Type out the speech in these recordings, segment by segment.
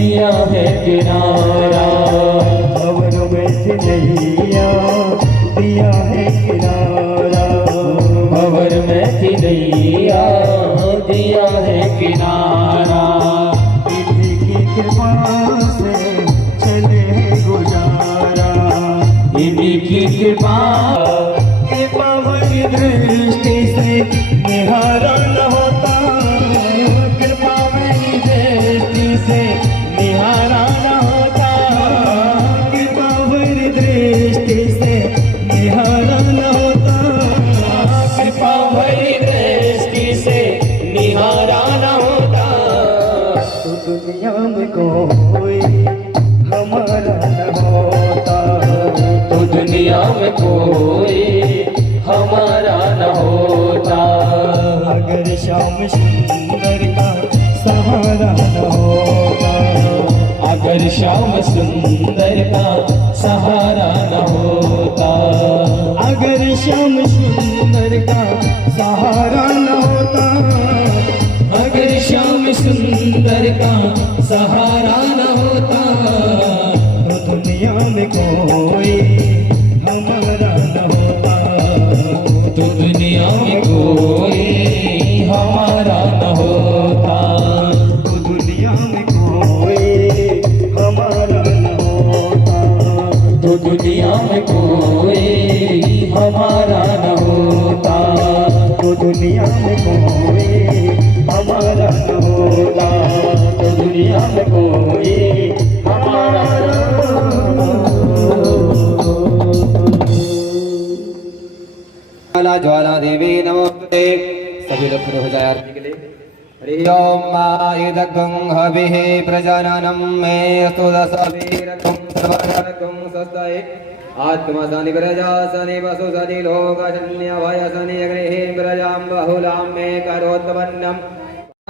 दिया है किनारा। भंवर में थी नैया दिया है किनारा। भंवर में थी नैया दिया है किनारा। इन्हीं की कृपा से चले है गुजारा। इन्हीं की कृपा कृपावती दृष्टि से निहारा न होता। कृपावती दृष्टि से निहारा न होता। कृपावती दृष्टि से निहारा न होता। कृपा भरी दृष्टि से निहारा न होता। तो दुनिया में कोई हमारा न होता। तो दुनिया में कोई हमारा न होता। अगर श्याम सुंदर का सहारा न होता। अगर श्याम सुंदर का सहारा न होता। अगर श्याम सुंदर का सहारा न होता। अगर श्याम सुंदर का सहारा न होता। तो दुनिया में कोई हमारा न होता। तो दुनिया में कोई हमारा न होता। तो दुनिया में कोई हमारा न होता। तो दुनिया में कोई हमारा न होता। तो दुनिया में कोई हमारा न होता। तो दुनिया में कोई हमारा न ज्वाला ज्वाला देवी नमोस्ते। सभी लोग खड़े हो जाए आरती के लिए। हरि ओम मायदगं हविः प्रजननं मे सुदसवीरकं सर्वरकं स्वस्ताय आत्मसनि प्रजासनि वसुसनि लोकशन्यभयसनि अग्निः प्रजां बहुलां मे करोत्पन्नम्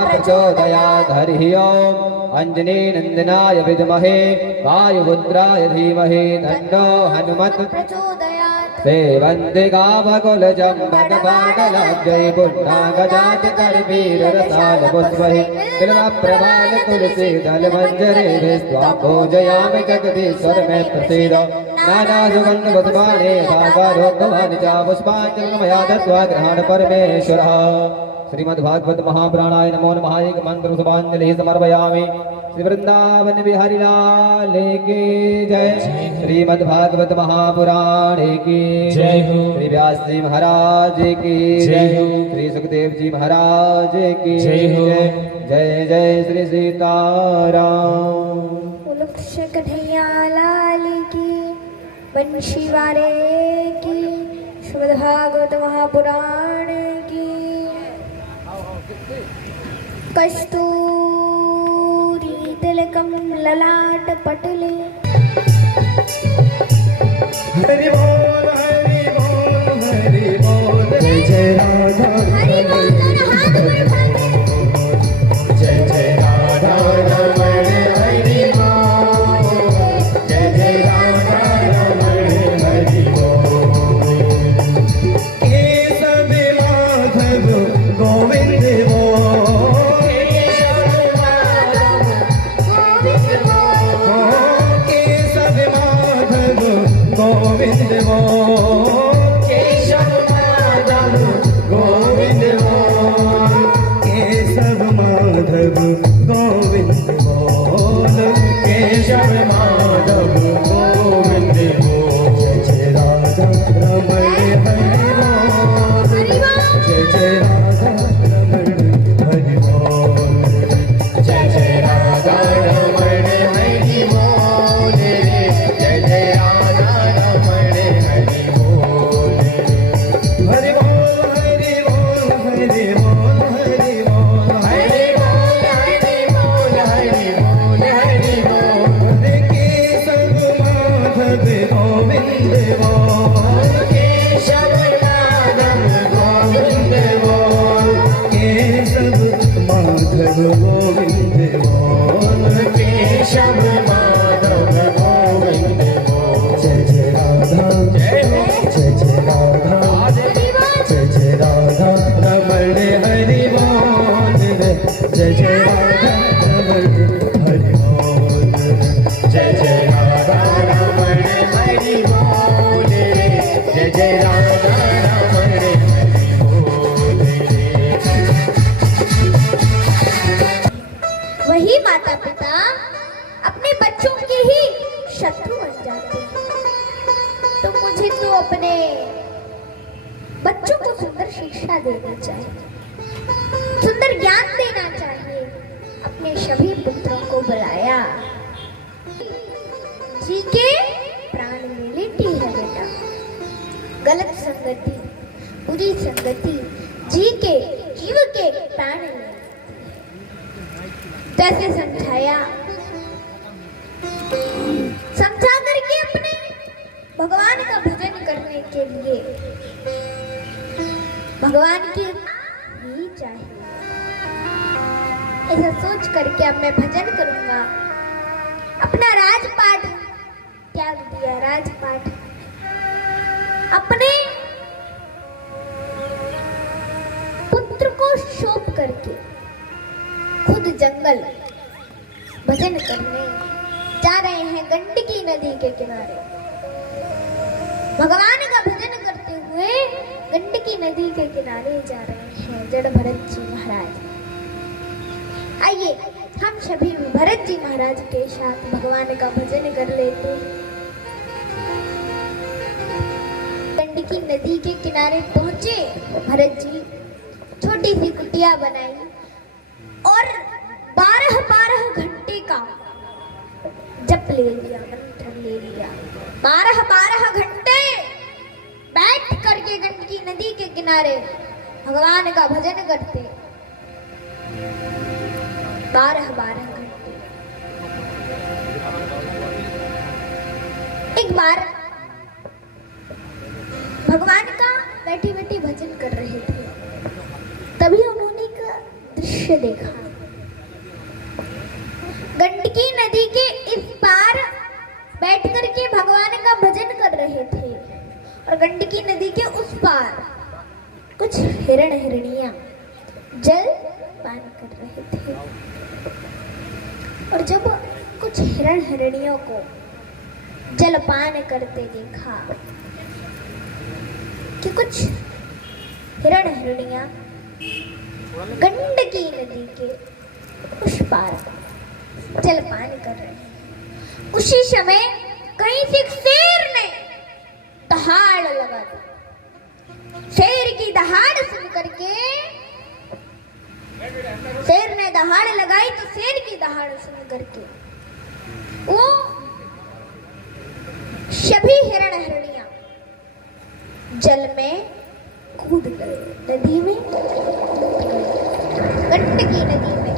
प्रचोदयात्। हरिः ओम अंजनी नंदनाय विद्महे वायुपुत्राय धीमहि तन्नो हनुमत् प्रचोदयात्। सेवन्ति गावकुलजम्बकपाटलाब्जै पुण्डागजात करवीर रसाल पुष्पहि बिल्वप्रवाल तुलसी दल मंजरे स्वां पूजयामि जगदीश्वर मे प्रसीद। नाना सुगन्ध पुष्पाणि सागरोद्भवानि च पुष्पाञ्जलिं मया दत्त्वा गृहाण परमेश्वरः। श्रीमद्भागवत महापुराणाय नमो नमः। एक मंत्र पुष्पांजलि समर्पयामि। श्री वृंदावन बिहारी लाल की जय। श्रीमद्भागवत महापुराण की जय हो। श्री व्यास जी महाराज की जय हो। श्री सुखदेव जी महाराज की जय हो। जय जय श्री सीताराम। लक्ष्य कन्हैया लाल की बंशी वाले की श्रीमद्भागवत महापुराण की। कस्तूरी तिलकम ललाट पटले। हरि बोल हरि बोल हरि बोल। जय जय राधा हरि बोल हाथ बढ़ाते। जय जय राधा रमण हरि बोल। जय जय राधा रमण हरि बोल। केशव माधव गोविंद बोल। केशव माधव गोविंद बोल। केशव माधव गोविंद बोल। केशव माधव गोविंद बोल। केशव माधव गोविंद बोल। जय जय राधा रमण हरि बोल। जय जय राधा रमण हरि बोल। जय जय राधा रमण हरि बोल। जय जय राधा रमण हरि बोल। हरि बोल हरि बोल हरि बोल हरि बोल। हरि बोल हरि बोल हरि बोल हरि बोल। केशव माधव गोविंद बोल। केशव माधव गोविंद बोल। केशव माधव गोविंद बोल। केशव माधव गोविंद बोल। जय जय राधा जय जय राधा जय जय राधा रमण हरि बोल। जय जय राधा रमण हरि बोल। माता पिता अपने बच्चों के ही शत्रु बन जाते हैं, तो मुझे तो अपने बच्चों को सुंदर शिक्षा देनी चाहिए, सुंदर ज्ञान देना चाहिए। अपने सभी पुत्रों को बुलाया। जी के प्राण ले लेती है बेटा, गलत संगति, बुरी संगति जीव के प्राण ले लेती है। जैसे समझा करके अपने भगवान का भजन करने के लिए भगवान की ही चाहिए। ऐसा सोच करके अब मैं भजन करूंगा। अपना राजपाट त्याग दिया, राजपाट अपने पुत्र को सौंप करके खुद जंगल भजन करने जा रहे हैं। गंडकी नदी के किनारे भगवान का भजन करते हुए गंडकी नदी के किनारे जा रहे हैं जड़ भरत जी महाराज। आइए हम सभी भरत जी महाराज के साथ भगवान का भजन कर लेते हैं। गंडकी नदी के किनारे पहुंचे भरत जी, छोटी सी कुटिया बनाई और 12 घंटे का जप ले लिया, मंत्र ले लिया। 12 घंटे बैठ करके गंडकी नदी के किनारे भगवान का भजन करते। 12 घंटे। एक बार भगवान का बैठी बैठी भजन कर रहे थे, तभी उन्होंने एक दृश्य देखा। गंडकी नदी के इस पार बैठ करके भगवान का भजन कर रहे थे और गंडकी नदी के उस पार कुछ हिरण हिरनियां जल पान कर रहे थे। और जब कुछ हिरण हिरनियों को जलपान करते देखा कि कुछ हिरण हिरनियां गंडकी नदी के उस पार जलपान कर रहे हैं, उसी समय कहीं से शेर ने दहाड़ लगा दी। शेर की दहाड़ सुन करके शेर ने दहाड़ लगाई तो शेर की दहाड़ सुन करके वो सभी हिरण हिरनियां जल में कूद गए, नदी में, गंडकी नदी में।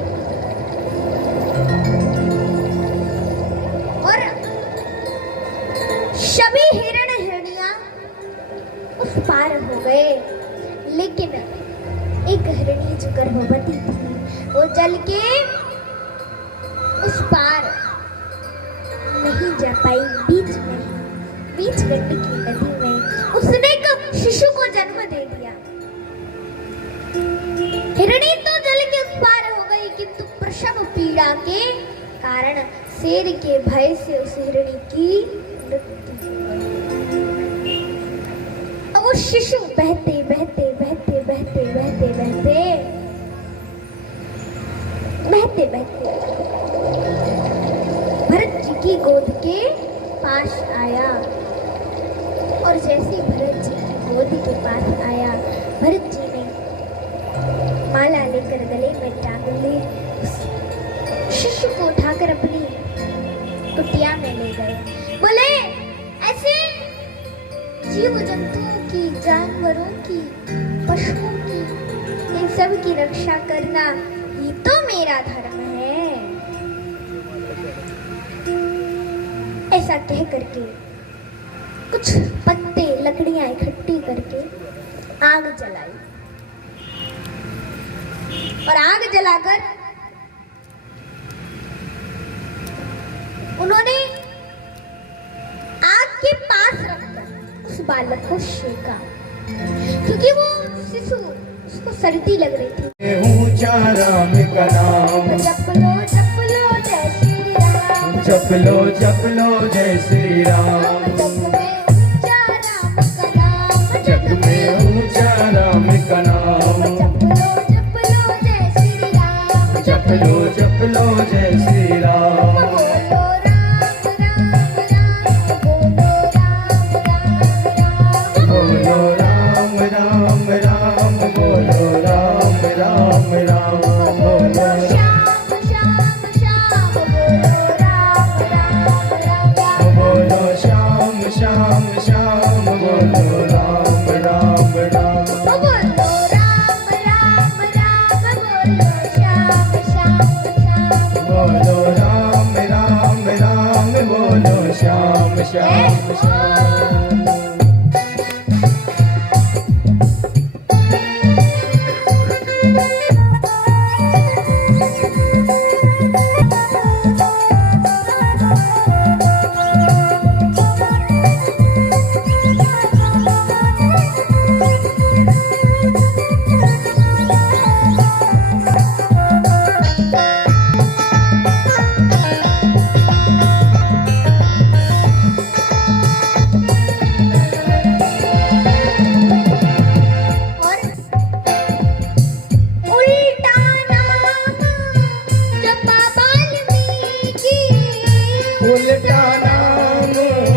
और सभी हिरण हिरनियां उस पार हो गए, लेकिन एक हिरनी जो गर्भवती थी वो जल के उस पार नहीं जा पाई। बीच गंडकी नदी में उसने एक शिशु को जन्म दे दिया। हिरनी तो जल के उस पार हो गई, किंतु प्रसव पीड़ा के कारण शेर के भय से उस हिरणी की मृत्यु हो गई। अब वो शिशु बहते बहते बहते बहते बहते बहते बहते बहते भरत जी की गोद के पास आया। और जैसे भरत जी की गोद के पास आया, भरत जी ने माला लेकर गले में टांग ली, शिशु को उठाकर अपनी कुटिया में ले गए। बोले ऐसे जीव जंतुओं की, जानवरों की, पशुओं की, इन सब की रक्षा करना ये तो मेरा धर्म है। ऐसा कह करके कुछ पत्ते लकड़ियां इकट्ठी करके आग जलाई और आग जलाकर उन्होंने आग के पास रखकर उस बालक को सेका, क्योंकि वो शिशु, उसको सर्दी लग रही थी। ऊंचा राम का नाम जप लो जय श्री राम, जप लो जय श्री राम। जग में ऊंचा राम का नाम, जग में ऊंचा राम का नाम, जप लो जय श्री राम, जप लो जय श्री राम। बोलो राम राम राम बोलो राम राम राम बोलो राम राम राम राम बोलो श्याम श्याम श्याम बोलो राम राम राम बोलो श्याम श्याम श्याम बोलो राम राम राम बोलो राम राम राम बोलो श्याम श्याम श्याम बोलो राम राम राम बोलो श्याम श्याम श्याम। उल्टा नाम जपा वाल्मीकि उल्टा नाम जपा वाल्मीकि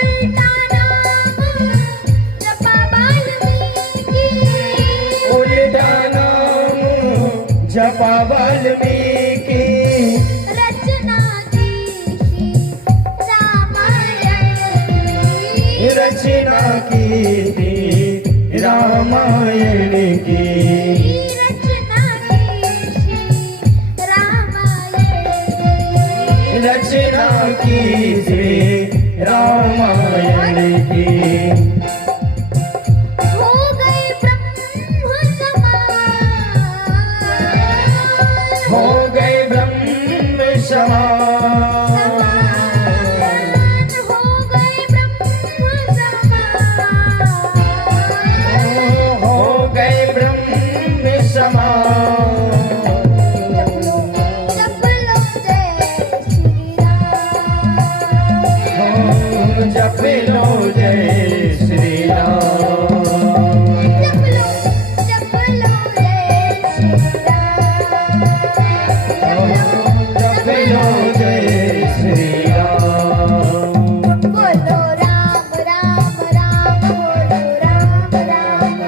उल्टा नाम जपा उल्टा नाम जपा वाल्मीकि वाल्मीकि रचना की श्री रामायण की रचना की थी रामायण की रचना की श्री रामायण की रचना की श्री रामायण की हो गए ब्रह्म समान हो गए ब्रह्म समान हो गए ब्रह्म समान हो गए ब्रह्म समान जप लो जय श्री राम जप लो जय श्री राम जप लो जय श्री राम जप लो जय श्री राम बोलो राम राम राम बोलो राम राम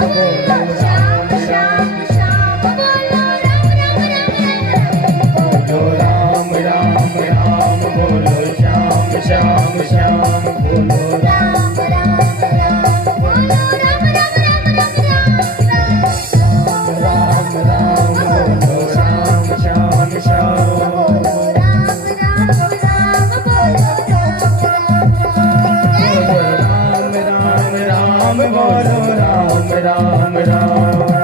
बोलो श्याम श्याम श्याम बोलो राम राम राम राम बोलो राम राम राम बोलो श्याम श्याम श्याम बोलो राम राम राम बोलो राम राम राम राम राम राम बोलो श्याम श्याम श्याम बोलो राम राम राम बोलो राम राम राम राम बोलो राम राम राम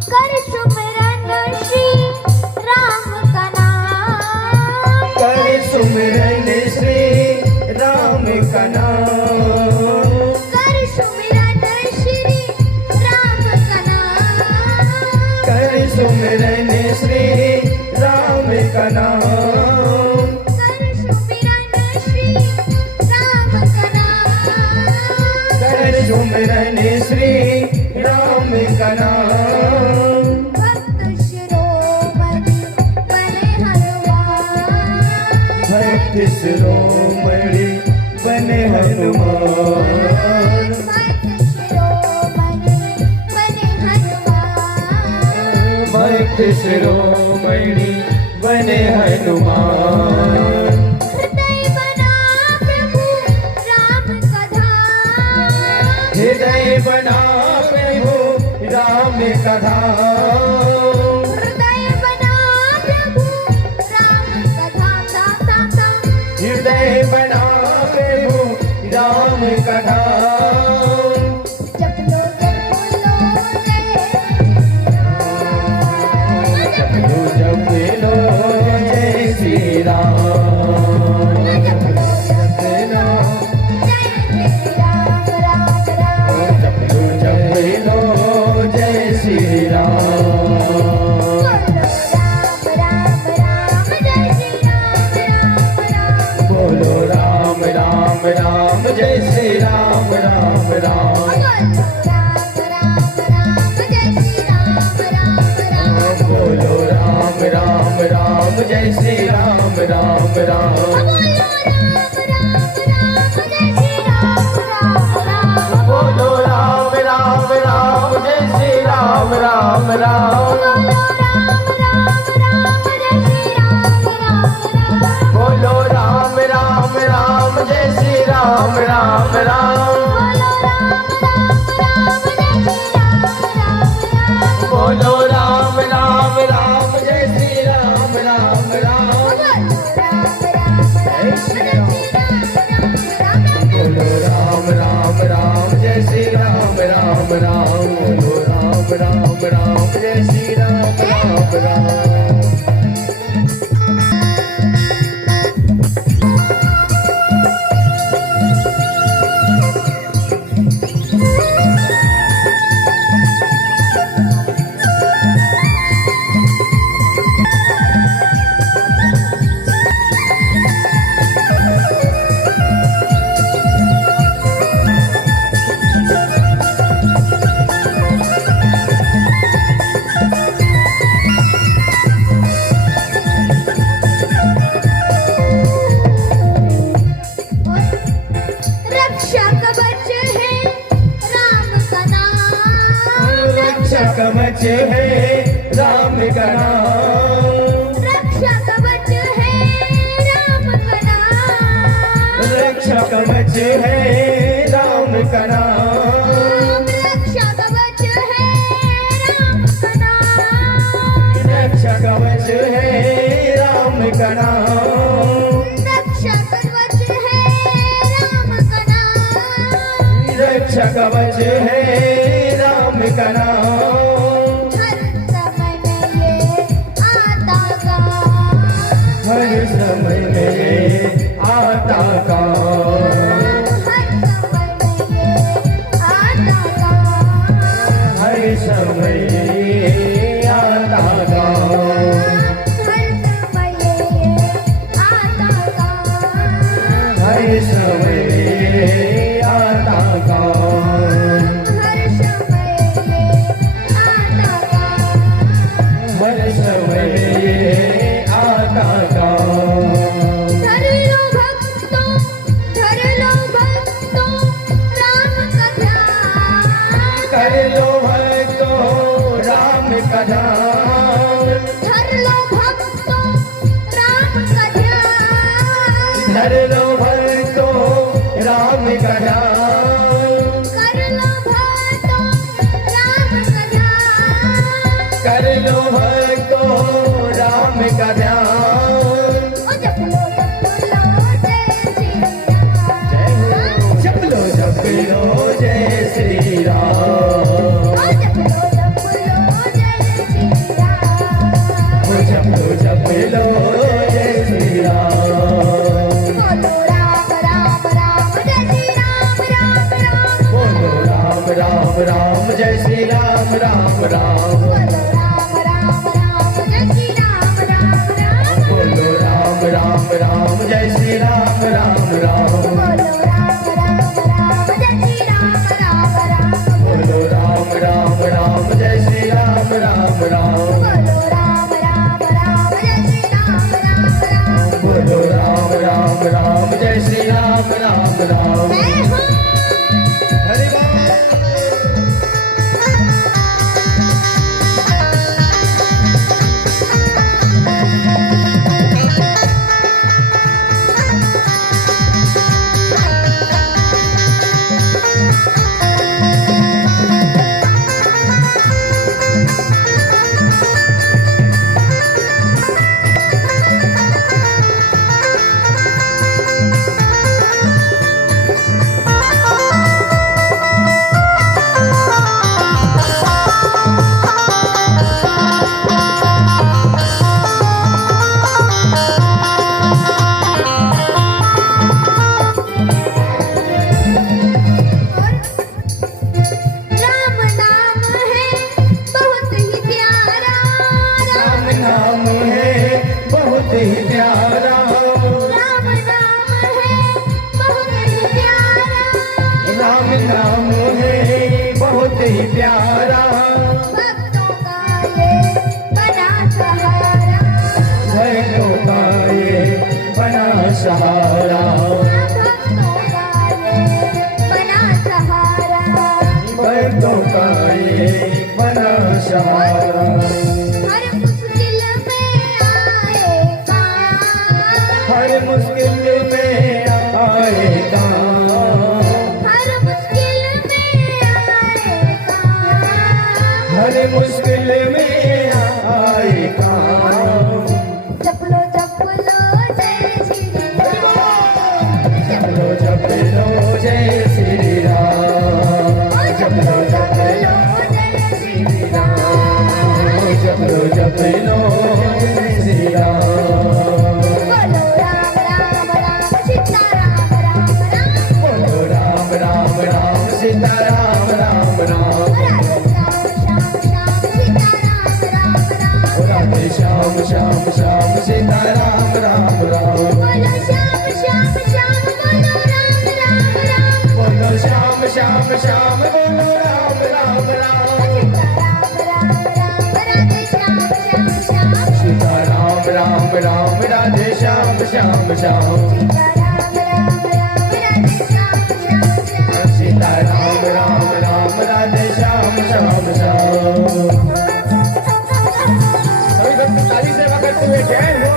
कर सुमिरन श्री राम का नाम कर सुमिरन श्री राम का नाम कर सुमिरन श्री राम का नाम कर सुमिरन श्री राम का नाम कर सुमिरन श्री राम का नाम कर सुमिरन श्री राम का नाम भक्त शिरोमणि बने हनुमान भक्त शिरोमणि बने हनुमान भक्त शिरोमणि बने हनुमान भक्त शिरोमणि बने हनुमान हृदय बना प्रभु राम का धाम हृदय बना प्रभु राम का धाम। हृदय बना प्रभु राम का धाम धाम धाम धाम। हृदय बना प्रभु राम का धाम। जप लो जय जप लो जय श्री राम। जप लो जप लो जय श्री राम राम राम। जप लो जय श्री राम। बोलो राम राम राम जय श्री राम राम राम। बोलो राम राम राम जय श्री राम राम राम। बोलो राम राम राम जय श्री राम राम राम। बोलो राम राम राम जय श्री राम राम राम। बोलो राम राम राम जय श्री राम राम राम। बोलो राम राम राम जय श्री राम राम राम। बोलो राम राम राम जय श्री राम राम राम। रक्षा कवच है राम का नाम। रक्षा कवच है राम का नाम। रक्षा कवच है राम का नाम। रक्षा कवच है राम का नाम। रक्षा कवच है राम का नाम। रक्षा कवच है राम का नाम। रक्षा कवच है राम का नाम। रक्षा कवच है राम का नाम। हर समय में ये आता का। हर समय आता का। हर समय आता का। हर समय आता का। हर समय आता का। हर समय आता का। धर लो भक्तों राम का ध्यान। कर लो भक्तों राम का ध्यान। धर लो भक्तों राम का ध्यान। कर लो भक्तों राम का ध्यान। कर लो भक्तों राम का ध्यान। ओ जप लो जय श्री राम। जप लो जय श्री राम। ओ जप लो जय श्री राम। जप लो जय श्री राम। बोलो राम राम राम जय श्री राम राम राम। बोलो राम राम राम जय श्री राम राम राम। बोलो राम राम राम जय श्री राम राम राम। बोलो राम राम राम जय श्री राम राम राम। बोलो राम राम राम जय श्री राम राम राम। बोलो राम राम राम जय श्री राम राम राम। बोलो राम राम राम जय श्री राम राम राम। बोलो राम राम राम जय श्री राम राम राम। मैं हूँ हरि बोल। प्यारा, भक्तों का ये बना सहारा, भक्तों का ये बना सहारा, भक्तों का ये बना सहारा। भक्तों का ये बना सहारा। हर मुश्किल में आएगा, हर मुश्किल में आएगा, हर मुश्किल में आएगा, हर मुश्किल में आएगा। जप लो जय श्री राम, जपलो जपलो जय श्री राम, जपलो जपलो जय श्री राम। जपलो जपलो जय श्री राम। बोलो राम राम राम सीता राम राम राम, बोलो राम राम राम सीता राम राम राम। राधे श्याम श्याम श्याम सीता राम राम राम। राधे श्याम श्याम श्याम बोलो राम राम राम। बोलो श्याम श्याम श्याम बोलो राम राम राम। बोलो श्याम श्याम बोलो राम राम राम। सीता राम राम राम राधे श्याम श्याम श्याम। सीता राम राम राम राधे श्याम श्याम श्याम। सभी भक्त ताली सेवा करते हुए जय हो।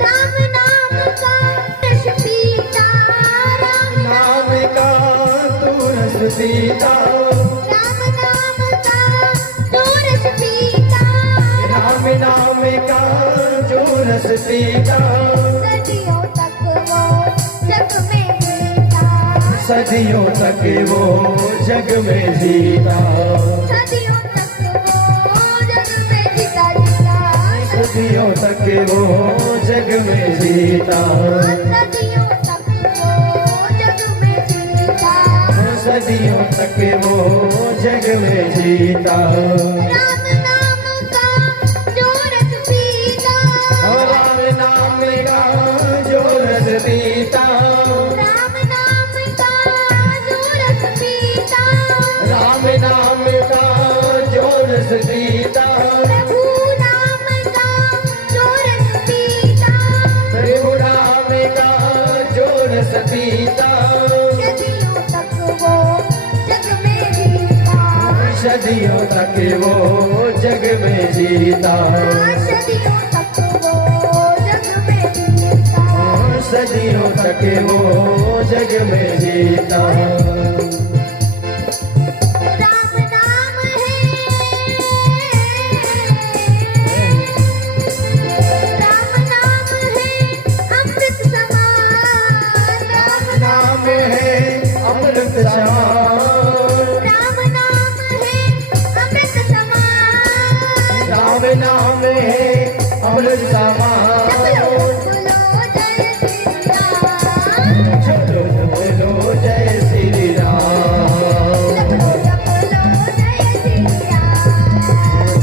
राम नाम का रस पीता, राम नाम का तू रस पीता, राम नाम का जो रस पीता, राम नाम का जो रस पीता। सदियों तक वो जग में जीता, सदियों तक वो जग में जीता। सदियों तक वो जग में जीता जीता, सदियों तक वो जग में जीता। सदियों तक वो जग में जीता। सदियों तक वो जग में जीता। राम नाम का जो रस पीता, राम नाम का जो रस पीता, राम नाम का जो रस पीता, राम नाम का जो रस पीता। प्रभु नाम का जो रस पीता, प्रभु राम का जो रस पीता। सदियों तक वो जग में जीता, सदियों तक वो जग में जीता। सदियों तक वो जग में जीता। सदियों तक वो जग में जीता। राम नाम है, राम नाम है अमृत समान, राम नाम है अमृत समान। राम नाम है अमृत समान। राम नाम है अमृत समान। चलो बोलो जय श्री राम,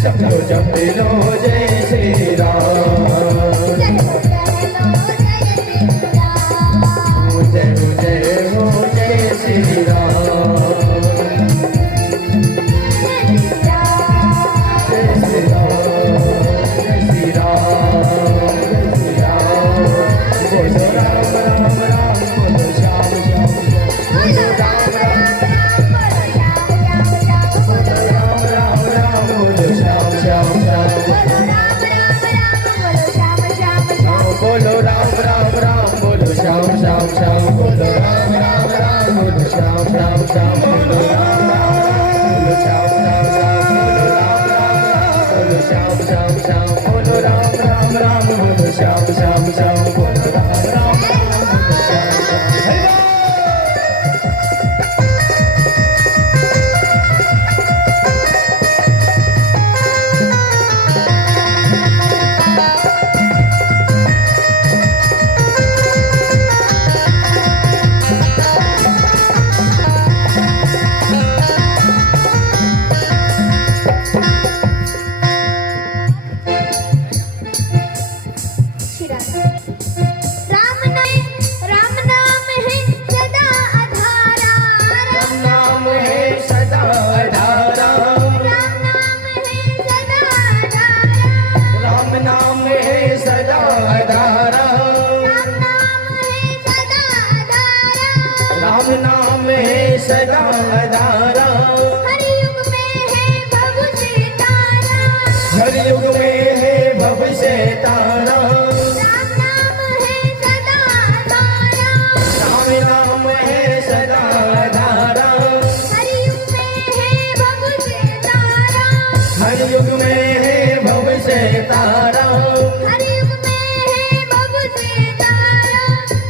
चलो जपलो जय श्री राम। जय हो जय हो जय श्री राम। श्याम बोलो राम राम राम बोलो श्याम श्याम श्याम बोलो श्याम श्याम श्याम बोलो राम राम बोलो श्याम श्याम श्री राम राम नाम है सदा आधारा राम नाम है सदा आधारा राम नाम है सदा आधारा राम नाम है सदा आधारा राम नाम है सदा आधारा हर युग में है भव से तारा राम नाम है सदा आधारा राम नाम है सदा आधारा हर युग में है भव से तारा हर युग में है भव से तारा हर युग में है भव से तारा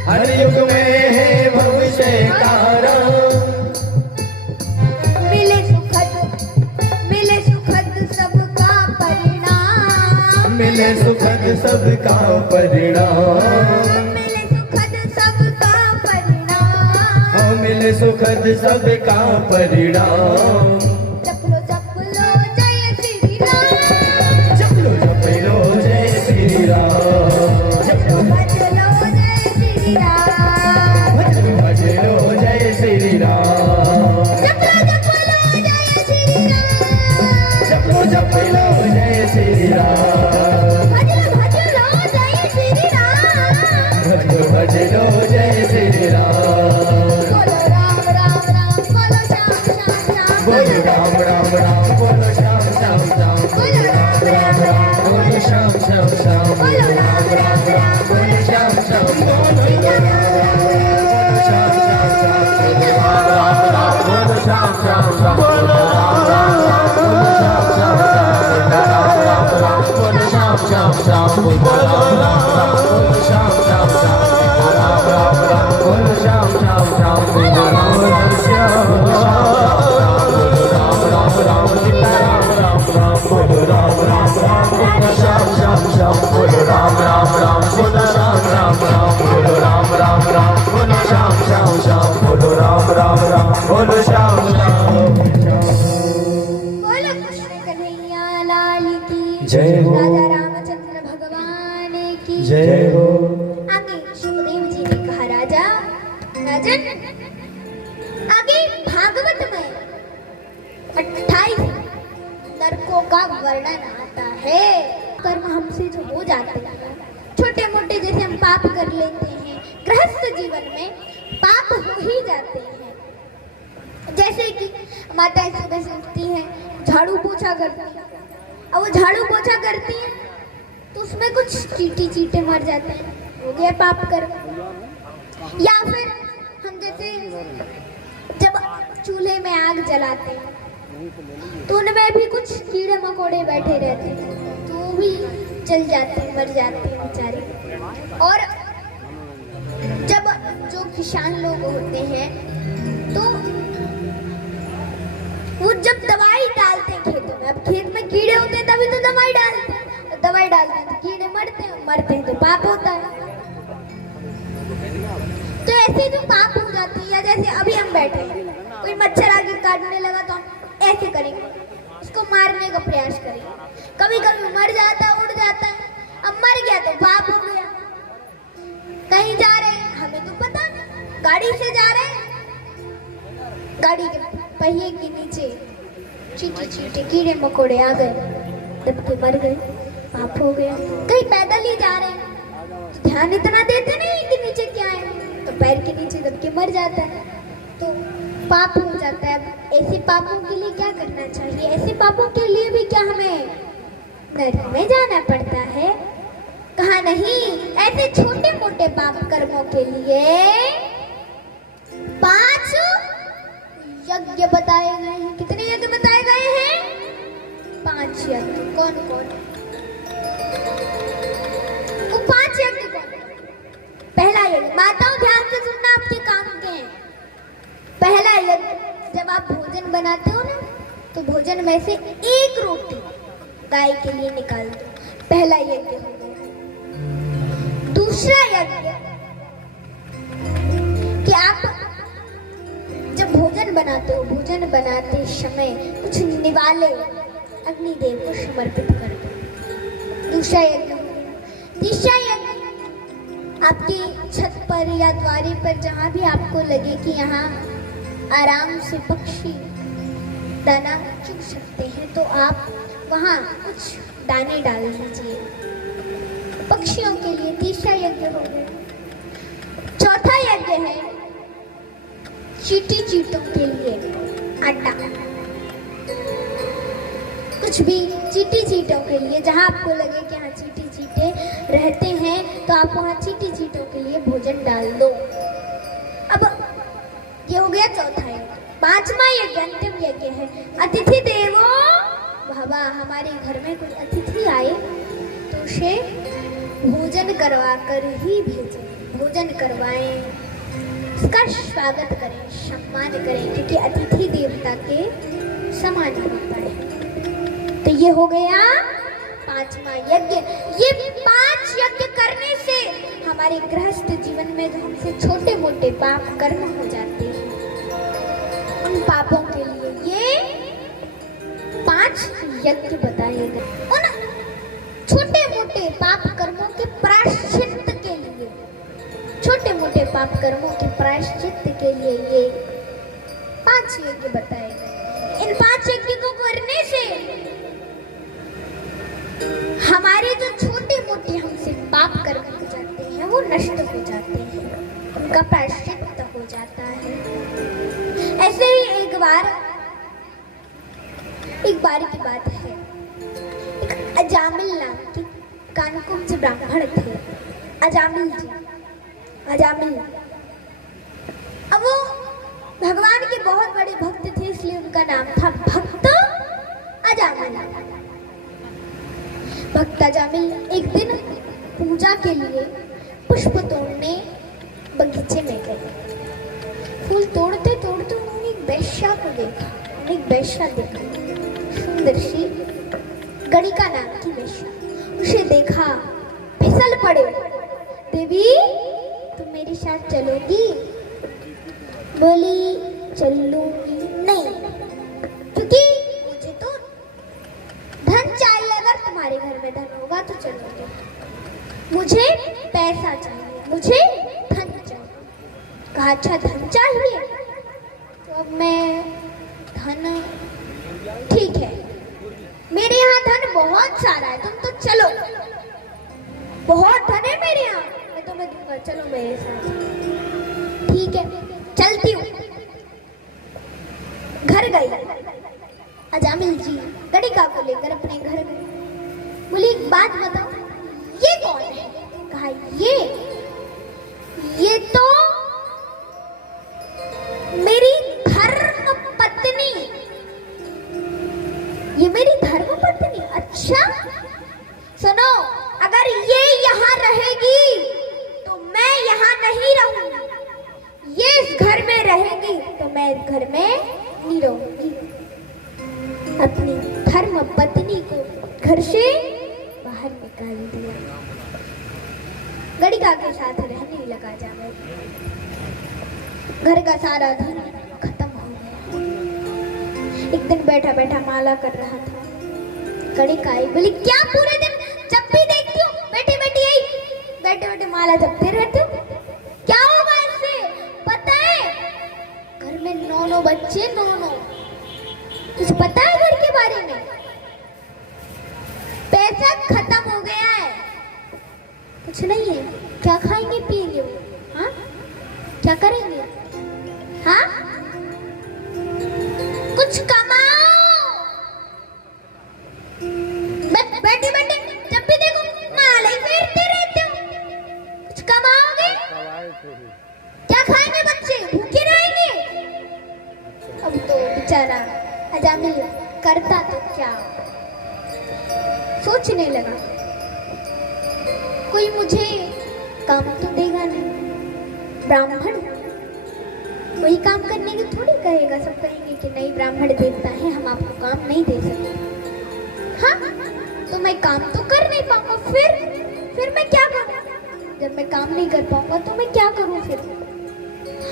हर युग में है भव से तारा मिले सुखद सबका परिणाम मिले सुखद सबका परिणाम मिले सुखद सबका परिणाम मिले सुखद सबका परिणाम जप लो जय श्री राम जप लो जय श्री राम जप लो भज लो जय श्री राम भज लो जय श्री राम जप लो जय श्री राम जप लो जय श्री राम भज लो जय श्री राम भज लो जय श्री राम बोलो राम राम राम बोलो श्याम श्याम श्याम बोलो राम राम राम बोलो श्याम श्याम श्याम बोलो राम राम राम बोलो श्याम श्याम श्याम बोलो राम राम राम बोलो श्याम श्याम बोलो श्याम श्याम श्याम बोलो श्याम श्याम श्याम बोलो श्याम श्याम श्याम बोलो श्याम श्याम श्याम बोलो श्याम श्याम श्याम बोलो राम राम राम सीता राम राम राम बोलो राम राम राम बोलो श्याम श्याम श्याम बोलो राम राम राम बोलो श्याम राम राम बोलो राम राम राम बोलो श्याम श्याम श्याम बोलो राम राम राम बोलो श्याम श्याम बोलो कृष्ण कन्हैया लाल की जय हो। राजा रामचंद्र भगवान की जय हो आगे सुखदेव जी ने कहा राजन आगे भागवत में 28 नरकों का वर्णन आता है। कर्म हमसे जो हो जाते हैं छोटे मोटे जैसे हम पाप कर लेते हैं गृहस्थ जीवन में पाप हो ही जाते हैं। जैसे कि माताएं सुबह से उठती हैं झाड़ू पोछा करती हैं अब वो झाड़ू पोछा करती हैं तो उसमें कुछ चीटे मर जाते हैं हो गया पाप कर्म। या फिर हम जैसे जब चूल्हे में आग जलाते हैं तो उनमें भी कुछ कीड़े मकोड़े बैठे रहते हैं तो वो भी जल जाते हैं मर जाते हैं बेचारे। और जब जो किसान लोग होते हैं तो वो जब दवाई डालते हैं खेतों में अब खेत में कीड़े होते हैं तभी तो दवाई डालते हैं तो कीड़े मरते हैं तो पाप होता है। तो ऐसे जो पाप हो जाती है या जैसे अभी हम बैठे हैं कोई मच्छर आगे काटने लगा तो हम ऐसे करेंगे उसको मारने का प्रयास करेंगे कभी कभी मर जाता है उड़ जाता है अब मर गया तो पाप हो गया। कहीं जा रहे हैं हमें तो पता नहीं गाड़ी से जा रहे हैं गाड़ी के पहिए के नीचे चीटे कीड़े मकोड़े आ गए दब के मर गए पाप हो गया। कहीं पैदल ही जा रहे हैं तो ध्यान इतना देते नहीं कि नीचे क्या है तो पैर के नीचे दब के मर जाता है तो पाप हो जाता है। अब ऐसे पापों के लिए क्या करना चाहिए? ऐसे पापों के लिए भी क्या हमें नरक में जाना पड़ता है? कहा नहीं, ऐसे छोटे मोटे पाप कर्मों के लिए 5 यज्ञ बताए गए हैं। कितने यज्ञ बताए गए हैं? 5 यज्ञ। कौन कौन? वो 5 यज्ञ कौन? पहला यज्ञ, माताओं ध्यान से सुनना, आपके काम के हैं। पहला यज्ञ, जब आप भोजन बनाते हो ना, तो भोजन में से एक रोटी गाय के लिए निकाल दो। पहला यज्ञ हो गया। दूसरा यज्ञ कि आप जब भोजन बनाते हो, भोजन बनाते समय कुछ निवाले अग्निदेव को समर्पित कर दो। दूसरा यज्ञ। तीसरा यज्ञ, आपकी छत पर या द्वारे पर जहाँ भी आपको लगे कि यहाँ आराम से पक्षी दाना चुग सकते हैं, तो आप वहाँ कुछ दाने डाल दीजिए पक्षियों के लिए। तीसरा यज्ञ हो गया। चौथा यज्ञ है चींटी चींटों के लिए आटा। कुछ भी चींटी चींटों के लिए, जहाँ आपको लगे कि हाँ चींटी चींटे रहते हैं, तो आप वहाँ चींटी चींटों के लिए भोजन डाल दो। अब ये हो गया चौथा यज्ञ। 5वां यज्ञ, अंतिम यज्ञ है अतिथि देवो भव। हमारे घर में कोई अतिथि आए तो उसे भोजन करवा कर ही भेजें, भोजन करवाएं, उसका स्वागत करें, सम्मान करें, क्योंकि अतिथि देवता के समान होता है। तो ये हो गया 5वां यज्ञ। ये 5 यज्ञ करने से हमारे गृहस्थ जीवन में जो हमसे छोटे मोटे पाप कर्म हो जाते हैं, उन पापों के लिए ये 5 यज्ञ बताए गए। उन छोटे मोटे पाप कर्मों के प्रायश्चित के लिए, छोटे मोटे पाप कर्मों के प्रायश्चित के लिए ये 5 यज्ञ बताए गए। इन 5 यज्ञ को करने से हमारे जो छोटे मोटे हमसे पाप कर्म हो जाते हैं वो नष्ट हो जाते हैं, उनका प्रायश्चित हो जाता है। ऐसे ही एक बार की बात है, एक अजामिल नाम के कानकुब्ज ब्राह्मण थे। अजामिल जी, अजामिल। अब वो भगवान के बहुत बड़े भक्त थे, इसलिए उनका नाम था भक्त अजामिल। भक्त अजामिल एक दिन पूजा के लिए पुष्प तोड़ने बगीचे में गए। फूल तोड़ते तोड़ते उन्होंने एक वेश्या को देखा। एक वेश्या देखी, सुंदर सी गणिका नाम की वेश्या। उसे देखा, फिसल पड़े। देवी, तुम मेरे साथ चलोगी? बोली, चलूंगी नहीं, क्योंकि मुझे तो धन चाहिए। अगर तुम्हारे घर में धन होगा तो चलोगे, मुझे पैसा चाहिए, मुझे धन चाहिए। कहा, अच्छा धन चाहिए, तो अब मैं धन, ठीक है, मेरे यहाँ धन बहुत सारा है, तुम तो चलो, बहुत धन है मेरे यहाँ, मैं तुम्हें दूंगा, चलो मेरे साथ। ठीक है, चलती हूँ। घर गई। अजामिल जी गणिका को लेकर अपने घर गए। बोली, एक बात बताओ, ये कौन है? कहा, ये तो मेरी धर्म पत्नी। ये मेरी धर्म पत्नी? अच्छा, सुनो, अगर ये यहाँ रहेगी तो मैं यहाँ नहीं रहूंगी। ये इस घर में रहेगी तो मैं इस घर में नहीं रहूंगी। अपनी धर्म पत्नी को घर से बाहर निकाल दिया। गणिका के साथ रहने लगा जावे। घर का सारा धन खत्म हो गया। एक दिन बैठा बैठा माला कर रहा था। गणिका आई, बोली, क्या पूरे दिन जब भी देखती हूँ बैठे बैठे माला जपते रहते हो, क्या होगा इससे? पता है घर में 9 बच्चे, 9। कुछ पता है घर के बारे में? पैसा खत्म हो गया है, कुछ नहीं है। क्या खाएंगे पिएंगे वो? हाँ, क्या करेंगे? हाँ, कुछ कमाओ। बैठे बैठे जब भी देखो माला ही फेरते रहते हो। कुछ कमाओगे? क्या खाएंगे बच्चे? भूखे रहेंगे। अब तो बेचारा अजामिल करता तो क्या, सोचने लगा कोई मुझे काम तो देगा नहीं, ब्राह्मण वही काम करने की थोड़ी कहेगा। सब कहेंगे कि नहीं ब्राह्मण देवता है, हम आपको काम नहीं दे सकते। हाँ तो मैं काम तो कर नहीं पाऊंगा, फिर मैं क्या करूं? जब मैं काम नहीं कर पाऊंगा तो मैं क्या करूं फिर?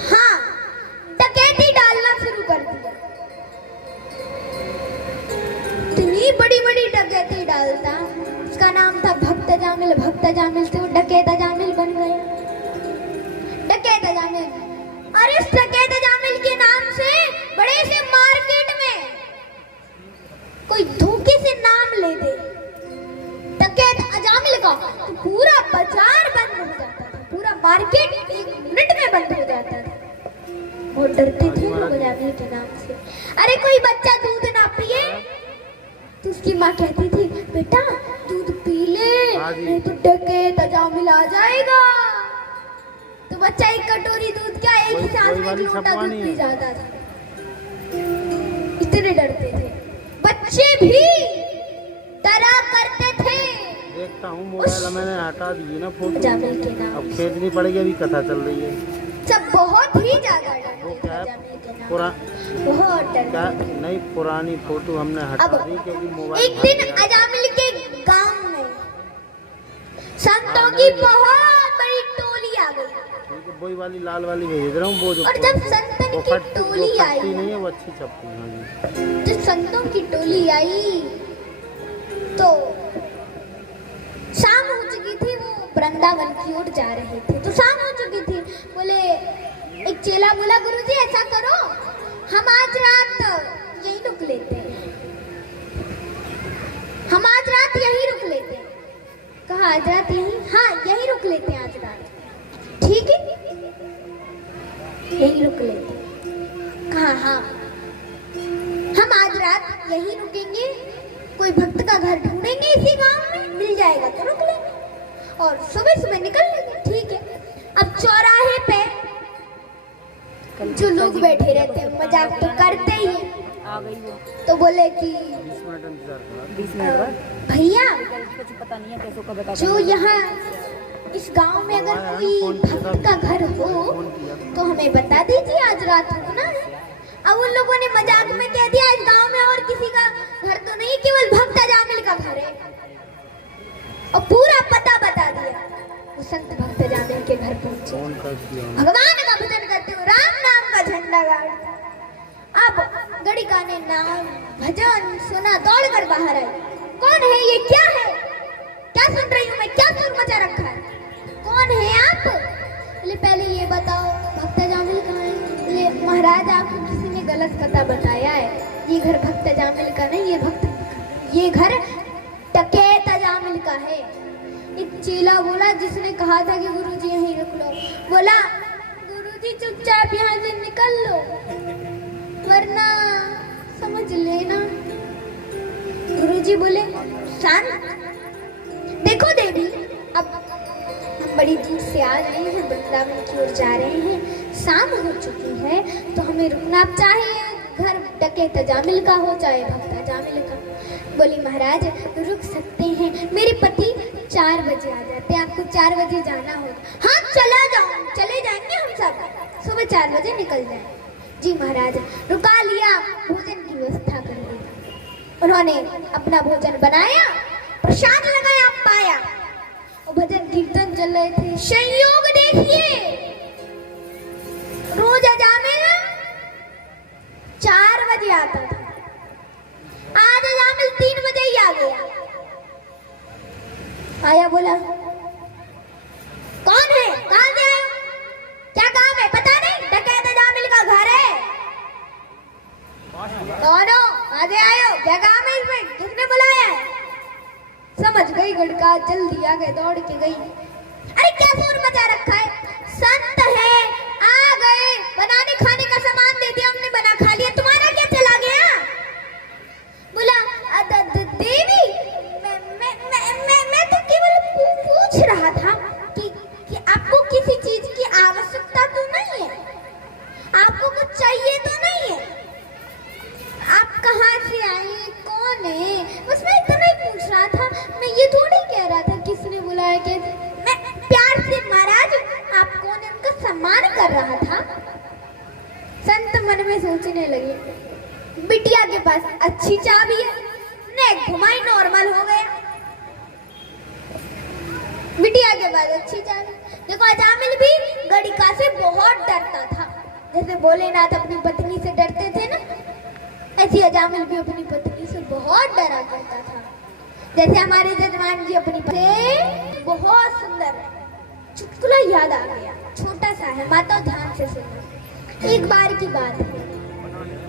हाँ डकैती डालना शुरू कर दिया। इतनी बड़ी बड़ी डकैती डालता, उसका नाम था भक्त अजामिल। भक्त अजामिल से वो डकैत अजामिल बन गया। डकैत अजामिल, और इस डकैत अजामिल के नाम से बड़े से मार्केट में कोई धोखे से नाम ले दे डकैत अजामिल का, तो पूरा बाजार बंद हो जाता था, पूरा मार्केट 1 मिनट में बंद हो जाता था। वो डरते थे लोग अजामिल के नाम से। अरे कोई बच्चा दूध ना पिए तो उसकी माँ कहती थी बेटा दूध पी ले, नहीं तो डकैत अजामिल आ जाएगा। तो बच्चा 1 कटोरी दूध क्या एक ही सांस में 1 लोटा दूध पी जाता था। इतने डरते थे बच्चे भी, डरा करते थे। देखता हूँ मोबाइल मैंने हटा दी ना फोटो, अजामिल के नाम अब खरीदनी पड़ेगी, अभी कथा चल रही है। सब बहुत ही ज्यादा डरते वो थे क्या है? अजामिल के नाम, पूरा बहुत क्या डरते थे। नहीं, पुरानी फोटो हमने हटा अब दी क्योंकि मोबाइल एक दिन अजामिल के गांव में संतों की बहुत बड़ी टोली आ गई। ठीक है, वही वाली लाल वाली भेज रहा हूँ, वो जो और जब संतन की टोली आई, नहीं है वो अच्छी छपती है। हाँ जी, जब संतों की टोली आई तो शाम हो चुकी थी, वो वृंदावन की ओर जा रहे थे। तो शाम हो चुकी थी, बोले एक चेला बोला गुरुजी ऐसा करो हम आज रात यहीं रुक लेते हैं, हम आज रात यहीं रुक लेते हैं। कहा आज रात यहीं? हाँ यहीं रुक लेते हैं आज रात। ठीक है यहीं रुक लेते हैं। कहा हाँ हम आज रात यहीं रुकेंगे, कोई भक्त का घर ढूंढेंगे इसी गांव में, मिल जाएगा तो रुक लेंगे और सुबह सुबह निकल लेंगे। ठीक है। अब चौराहे पे जो लोग बैठे रहते हैं मजाक तो करते ही हैं। तो बोले कि 20 मिनट इंतजार करा। 20 मिनट बाद भैया कुछ पता नहीं है कैसों का बता जो यहाँ इस गांव में अगर कोई भक्त का घर हो तो हमें बता दीजिए, आज रात रुकना है। अब उन लोगों ने मजाक में कह दिया इस गांव में और किसी का घर तो नहीं, केवल भक्त अजामिल का घर है, और पूरा पता बता दिया। वो संत भक्त अजामिल के घर पहुंचे, फोन कर दिया। भगवान का भजन करते हुए राम नाम का झंडा गाड़ते। अब गड़ी का ने नाम भजन सुना, दौड़कर बाहर आई। कौन है ये, क्या है, क्या सुन रही हूँ मैं, क्या सुर मचा रखा है, कौन है आप? बोले पहले ये बताओ भक्त अजामिल कहाँ है? बोले महाराज आपको किसी ने गलत पता बताया है, ये घर भक्त अजामिल का नहीं, ये घर डकैत अजामिल का है। एक चेला बोला जिसने कहा था कि गुरुजी यहीं रुक लो, बोला गुरुजी चुपचाप यहाँ से निकल लो वरना समझ लेना। गुरुजी बोले शांत, देखो देवी अब हम बड़ी दूर से आ रहे हैं, वृंदावन की ओर जा रहे हैं, शाम हो चुकी है तो हमें रुकना चाहिए, घर डकैत अजामिल का हो चाहे भक्त अजामिल का। बोली महाराज रुक सकते हैं, मेरे पति 4 बजे आ जाते हैं, आपको 4 बजे जाना होगा। हाँ चला जाओ, चले जाएंगे हम सब, सुबह 4 बजे निकल जाए। जी महाराज, रुका लिया, भोजन की व्यवस्था कर दी। उन्होंने अपना भोजन बनाया, प्रसाद लगाया, पाया, और भजन कीर्तन चल रहे थे। संयोग देखिए, रोज अजामिल 4 बजे आता था, आज अजामिल 3 बजे ही आ गया। आया बोला कौन है, कहाँ से आए, क्या काम है, पता नहीं, डकैत अजामिल का घर है। कौन हो, कहाँ से आए हो, क्या काम है इसमें, किसने बुलाया है? समझ गई गड़का, जल्दी आ गए, दौड़ के गई। अरे क्या शोर मचा रखा है, संत है, आ गए, बनाने खाने का सामान दे दिया, हमने बना खा लिया, तुम्हारा क्या चला गया? बोला देवी मैं तो केवल पूछ रहा था कि आपको किसी चीज की आवश्यकता तो नहीं है, आपको कुछ चाहिए तो नहीं है? लगे। बिटिया के पास अच्छी चाबी है, नेक घुमाई नॉर्मल हो गया। बिटिया के पास अच्छी चाबी। देखो अजामिल भी गड़िका से बहुत डरता था, जैसे भोलेनाथ अपनी पत्नी से डरते थे ना, ऐसे अजामिल भी अपनी पत्नी से बहुत डरा करता था। जैसे हमारे जजमान जी अपनी पत्नी बहुत सुंदर। चुटकुला याद आ गया, छोटा सा है, माता ध्यान से सुनना। एक बार की बात है,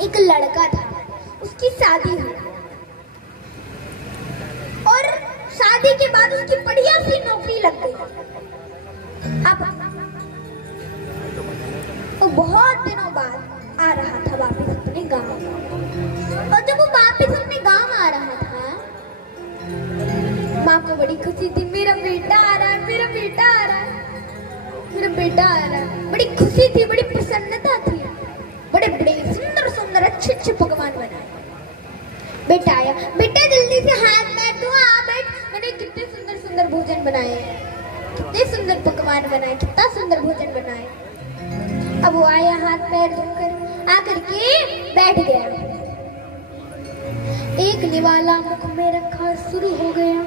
एक लड़का था, उसकी शादी हुई और शादी के बाद उसकी बढ़िया सी नौकरी लग गई। अब वो बहुत दिनों बाद आ रहा था वापस अपने गांव, और जब वो वापस अपने गांव आ रहा था, माँ को बड़ी खुशी थी, मेरा बेटा आ रहा है, मेरा बेटा आ रहा है, मेरा बेटा आ रहा है। बड़ी खुशी थी, बड़ी प्रसन्नता थी। बड़े बड़े सुंदर सुंदर अच्छे अच्छे पकवान बनाए। बेटा आया, बेटा जल्दी से हाथ पैर धो, आ बैठ, मैंने कितने सुंदर सुंदर भोजन बनाए हैं, कितने सुंदर पकवान बनाए, कितना सुंदर भोजन बनाए। अब वो आया, हाथ पैर धोकर आकर के बैठ गया। एक निवाला मुख में रखा, शुरू हो गया।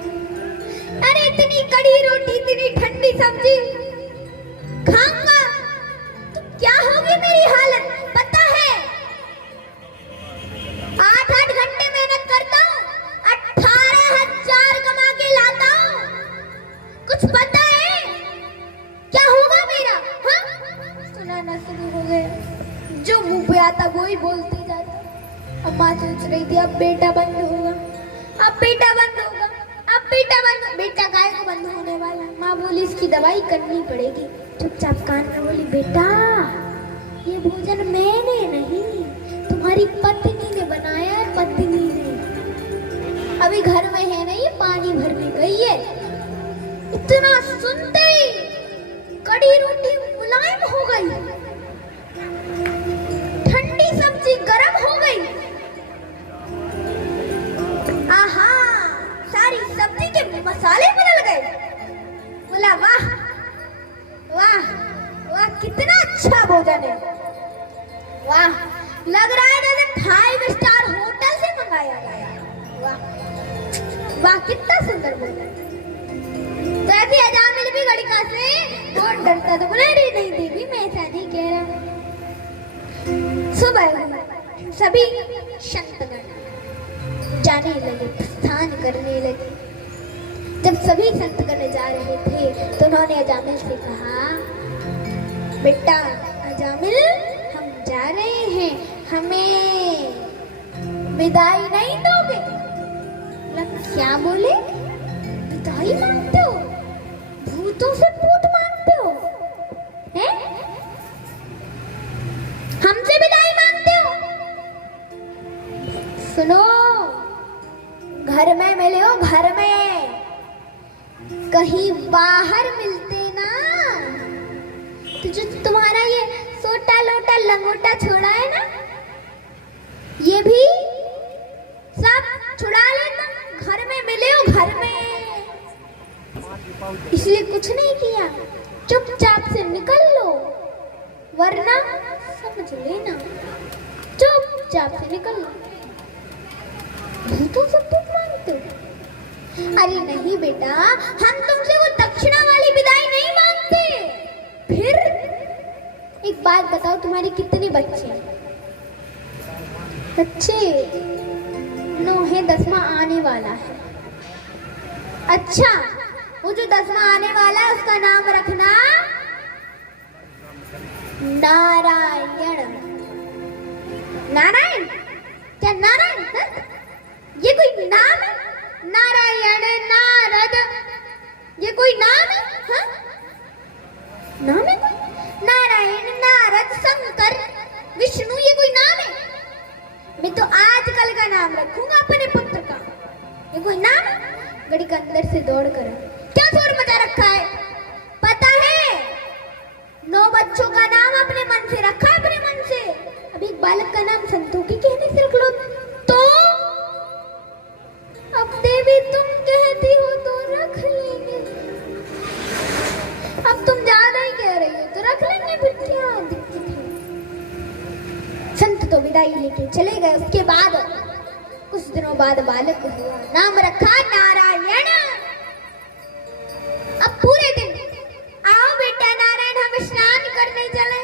अरे इतनी कड़ी रोटी, इतनी ठंडी सब्जी खाऊंगा तो क्या होगी मेरी हालत, पता है? 8-8 घंटे मेहनत करता हूँ, 18,000 कमा के लाता हूँ, कुछ पता है क्या होगा मेरा? हाँ, सुनाना शुरू हो गया, जो मुंह पे आता वो ही बोलती जाती। अब माँ सोच रही थी, अब बेटा बंद होगा, अब बेटा बंद होगा, अब बेटा बंद। बेटा काय को बंद होने वाला? माँ बोली इसकी दवाई करनी पड़ेगी। चुपचाप कान में बोली, बेटा ये भोजन मैंने नहीं, तुम्हारी पत्नी ने बनाया है, पत्नी ने। अभी घर में है नहीं, पानी भरने गई है। इतना सुनते ही कड़ी रोटी मुलायम हो गई, ठंडी सब्जी गर्म हो गई। आहा, सारी सब्जी के मसाले बदल गए। बोला वाह वाह वाह, कितना अच्छा भोजन है, वाह, लग रहा है जैसे 5 स्टार होटल से मंगाया गया। वाह वाह, कितना सुंदर भोजन। तो ऐसे अजामिल भी गड़िका से बहुत डरता था। बोला अरे नहीं देवी, मैं ऐसा नहीं कह रहा। सुबह हुई, सभी संतगण जाने लगे, प्रस्थान करने लगे। जब सभी संतगण जा रहे थे तो उन्होंने अजामिल से कहा, बेटा अजामिल, हम जा रहे हैं, हमें विदाई नहीं दोगे? क्या बोले? विदाई मांगते हो? भूतों से पूत मांगते हो? हैं? हमसे विदाई मांगते हो? सुनो, घर में मिले हो, घर में, कहीं बाहर मिलते ना तो जो तुम्हारा ये सोटा लोटा लंगोटा छोड़ा है ना, ये भी सब छुड़ा लेना। घर में मिले हो, घर में, इसलिए कुछ नहीं किया, चुपचाप से निकल लो, वरना समझ लेना, चुपचाप से निकल लो। भूतों से पूत मांगते हो? अरे नहीं बेटा, हम तुमसे वो दक्षिणा वाली विदाई नहीं मांगते। फिर एक बात बताओ, तुम्हारे कितने बच्चे हैं? बच्चे 9 है, 10वां आने वाला है। अच्छा, वो जो 10वां आने वाला है उसका नाम रखना नारायण। नारायण? क्या नारायण? ये कोई नाम है? नारायण, नारद, ये कोई नाम है? हाँ? नाम है कोई? नारायण, नारद, शंकर, विष्णु, ये कोई नाम है? मैं तो आजकल का नाम रखूंगा अपने पुत्र का। ये कोई नाम है? गड़ी के अंदर से दौड़ कर क्या शोर मचा रखा है? पता है 9 बच्चों का नाम अपने मन से रखा है, अपने मन से। अब एक बालक का नाम संतोषी कहने से रख लो तो अब देवी तुम कहती हो तो रख लेंगे। अब तुम ज्यादा ही कह रही हो तो रख लेंगे, फिर क्या दिक्कत है? संत तो तो विदाई लेके चले गए। उसके बाद कुछ दिनों बाद बालक हुआ, नाम रखा नारायण। अब पूरे दिन आओ बेटा नारायण हम स्नान करने चले,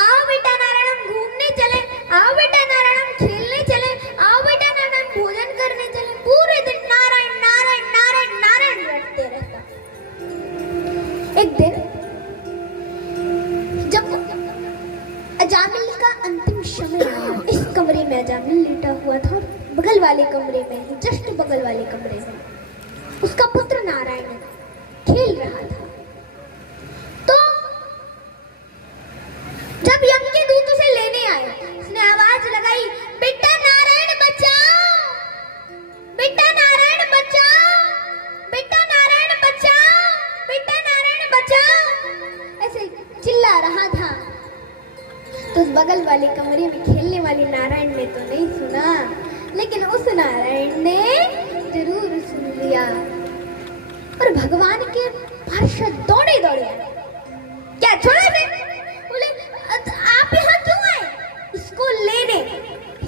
आओ बेटा नारायण हम घूमने चले, आओ बेटा नारायण हम खेलने चले, आओ बेटा नारायण भोजन करने चले। पूरे दिन नारायण नारायण नारायण नारायण रटते रहता। एक दिन जब अजामिल का अंतिम समय आया, इस कमरे में अजामिल लेटा हुआ था, बगल वाले कमरे में ही, जस्ट बगल वाले कमरे में उसका पुत्र नारायण खेल रहा था। तो जब यम के दूत उसे लेने आए, उसने आवाज लगाई, बेटा नारायण बचाओ, बेटा नारायण बचाओ, बेटा नारायण बचाओ, बेटा नारायण बचाओ, ऐसे चिल्ला रहा था। तो उस बगल वाले कमरे में खेलने वाले नारायण ने तो नहीं सुना, लेकिन उस नारायण ने जरूर सुन लिया और भगवान के पार्षद दौड़े दौड़े आए। क्या छोड़ा से? बोले आप यहाँ क्यों आए? इसको लेने,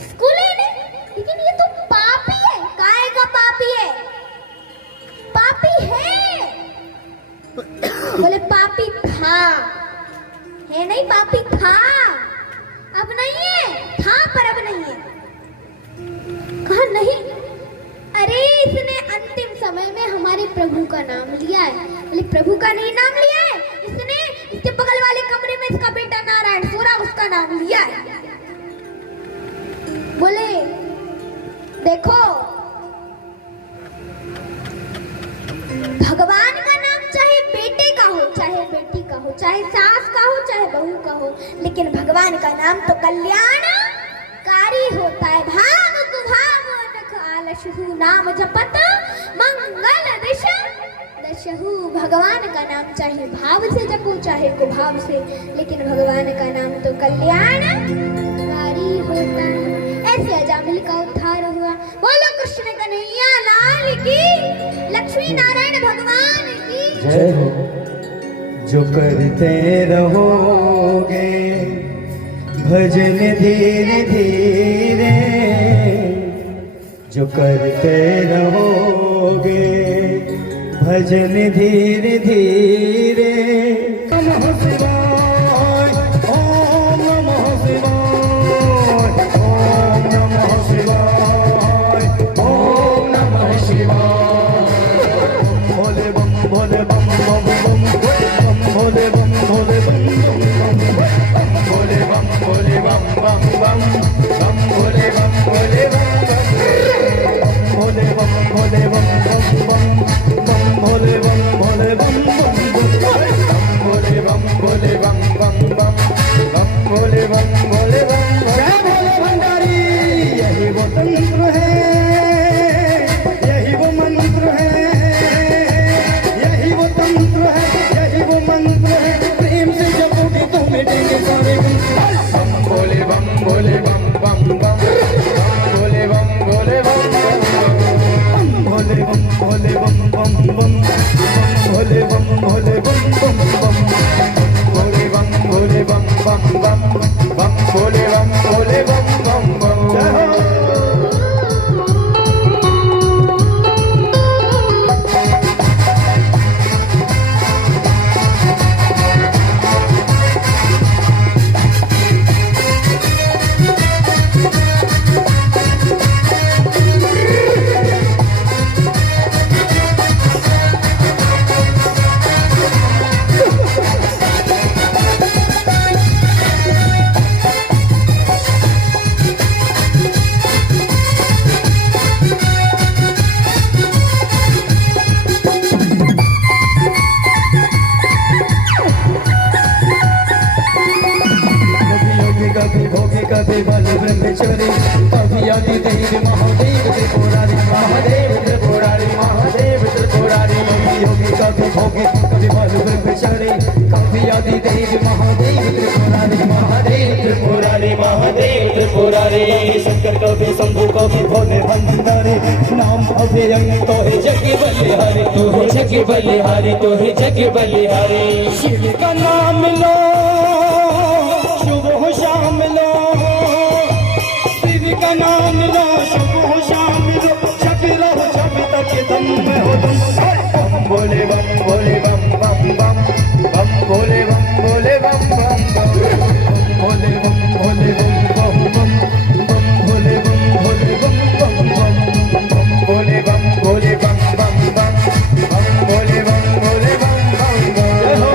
इसको लेने? लेकिन ये तो पापी है। काहे का पापी है? पापी है। बोले पापी था, है नहीं, पापी था, अब नहीं है, था पर अब नहीं है। कहा नहीं, अरे इसने अंतिम समय में हमारे प्रभु का नाम लिया है। बोले प्रभु का नहीं नाम लिया है, इसने इसके बगल वाले कमरे में इसका बेटा नारायण सो रहा, उसका नाम लिया है। बोले देखो भगवान का नाम चाहे बेटे का हो, चाहे बेटी का हो, चाहे सास का हो, चाहे बहू का हो, लेकिन भगवान का नाम तो कल्याणकारी होता है। भाव कुभाव नख आलसहु नाम जपत मंगल दिशा दशहु। भगवान का नाम चाहे भाव से जपो, चाहे कुभाव से, लेकिन भगवान का नाम तो कल्याणकारी होता है। ऐसे अजामिल का उद्धार हुआ। बोलो कृष्ण कन्हैया लाल की, लक्ष्मी नारायण भगवान की जय हो। जो करते रहोगे भजन धीरे धीरे, जो करते रहोगे भजन धीरे धीरे। नमः शिवाय, ओम नमः शिवाय, ओम नमः शिवाय, ओम नमः शिवाय। भोले बम भोले बम बम बम बम भोले बम भोले बम बम बम भोले बम भोले बम बम बम बम भोले बम भोले बम बम भोले बम भोले बम बम बम बम भोले बम भोले बम बम भोले बम भोले बम बम बम बम भोले बम भोले बम। जय भोले भंडारी, यही वो तंत्र है, यही वो मंत्र है, यही वो तंत्र है, यही वो मंत्र है। प्रेम से जपोगे तो मिटेंगे सारे बम भोले बम भोले बम बम बम बम भोले बम भोले बम बम भोले बम भोले बम बम बम भोले बम भोले बम बम बम भोले बम भोले बम बम बम बम भोले बम भोले बम बम बम। जय हो। कभी बलि ब्रह्मचरी, कभी आदि देव महादेव त्रिपुरारी, महादेव त्रिपुरारी, महादेव त्रिपुरारी। योगी कभी भोगी, कभी बलि ब्रह्मचरी, कभी आदि देव महादेव त्रिपुरारी, महादेव त्रिपुरारी, महादेव त्रिपुरारी। शंकर कभी शंभु कभी भोले भंडारी, नाम अभयंग तो है जग बलिहारी, तो है जग बलिहारी, तो है जग बलिहारी। शिव का नाम लो, शुभ हो शाम लो, पीर का नाम लो शुभ हो शाम लो जब रहो जब तक दम में हो तुम बम भोले बम भोले बम बम बम बम भोले बम भोले बम बम बम भोले बम भोले बम बम बम बम भोले बम भोले बम बम बम भोले बम भोले बम बम बम बम भोले बम भोले बम बम बम जय हो।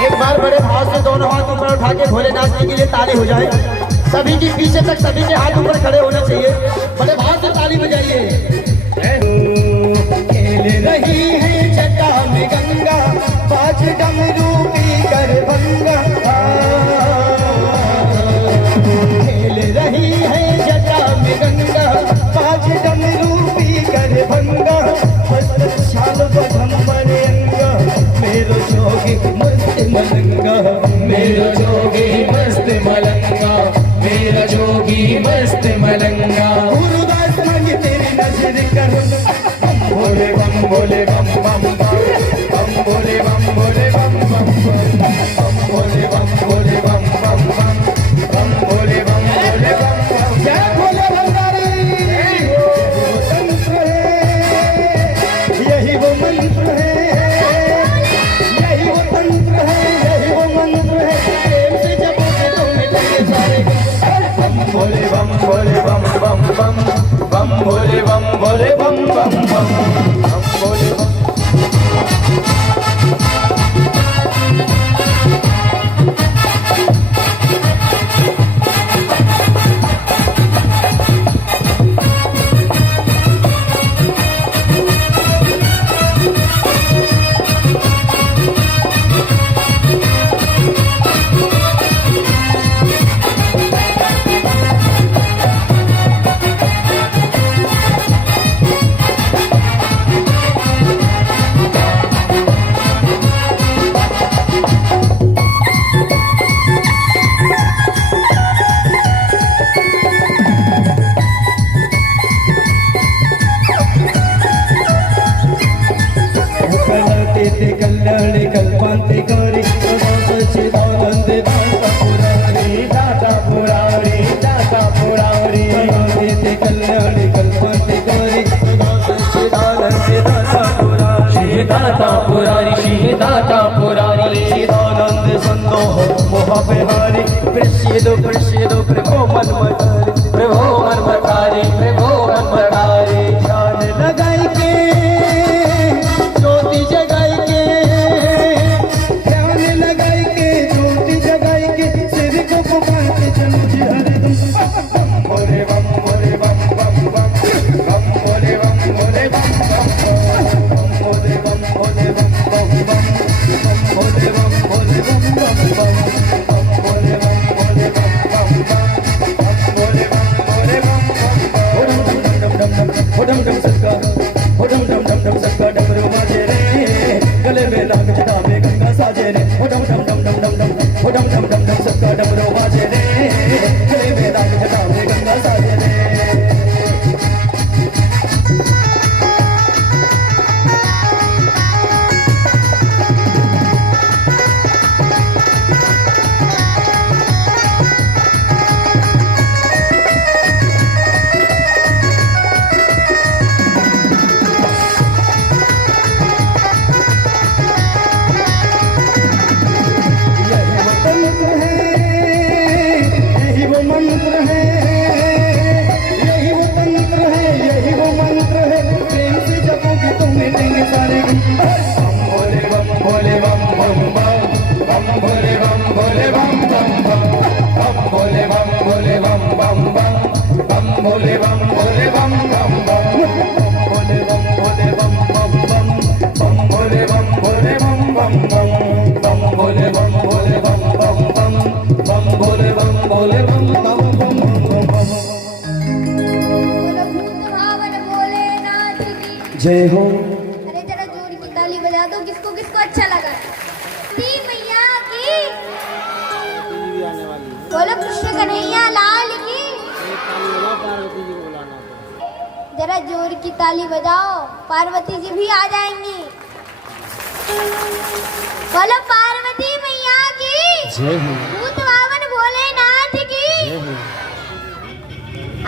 एक बार बड़े भाव से दोनों हाथ ऊपर उठा के भोले नाचने के लिए ताली हो जाए। सभी के पीछे तक सभी के हाथ ऊपर खड़े होना चाहिए। बड़े भाव से ताली बजाइए। खेल रही है जटा में गंगा बाज डमरू पी कर भंगा खेल रही है जटा में गंगा बाज डमरू पी कर भंगा छाल बधम बड़े अंगा मेरो जोगी मस्त मलंगा मेरा जोगी मस्त मलंगा, मेरा जोगी मस्त मलंगा। गुरुदास मांगे तेरी नजर कर बम भोले बम भोले बम बम बम बम भोले बम भोले बम बम बम बम भोले बम भोले बम बम बम बम भोले बम भोले बम बम जय भोले भंडारी यही वो मंत्र है यही वो तंत्र है यही वो मंत्र है प्रेम से जपोगे तो मिटेंगे सारे बम भोले बम भोले बम बम बम बम भोले बम भोले बम बम बम बम भोले बम कल्याण कल्पांते करी सचिदानंद दाता पुरारी दाता पुरारी ते कल्याण कल्पांते करी सचिदानंद दाता पुरारी दाता पुरारी श्री दाता पुरारी सचिदानंद संतोष मोहबिहारी प्रसिद्ध प्रभो मन मतारी प्रभो मन मतारी प्रभो मन मतारी। ध्यान लगाई के ज्योति जगाई के ध्यान लगाई के ज्योति जगाई के सिर को पुकार के चलो जी हरे भोले बम भोले बम बम बम बम भोले बम भोले बम बम भोले बम भोले बम बम बम बम भोले बम भोले बम बम बम बम भोले बम भोले बम बम बम बम भोले बम भोले बम बम बम डम डम सदका डम डम सदका डमरू बाजे रे गले में नाग जटा में गंगा साजे रे डम डम सदका डमरू बाजे रे गले में नाग जटा में बोले बम बम बम बम बम। बोलो भूत भावन भोलेनाथ की जय हो। अरे जरा जोर की ताली बजा दो, किसको किसको अच्छा लगा। दी मैया की बोलो, कृष्ण कन्हैया लाल की। जरा जोर की ताली बजाओ, पार्वती जी भी आ जाएंगी। बोलो पार्वती मैया की जय हो। भूत भावन भोलेनाथ की जय हो।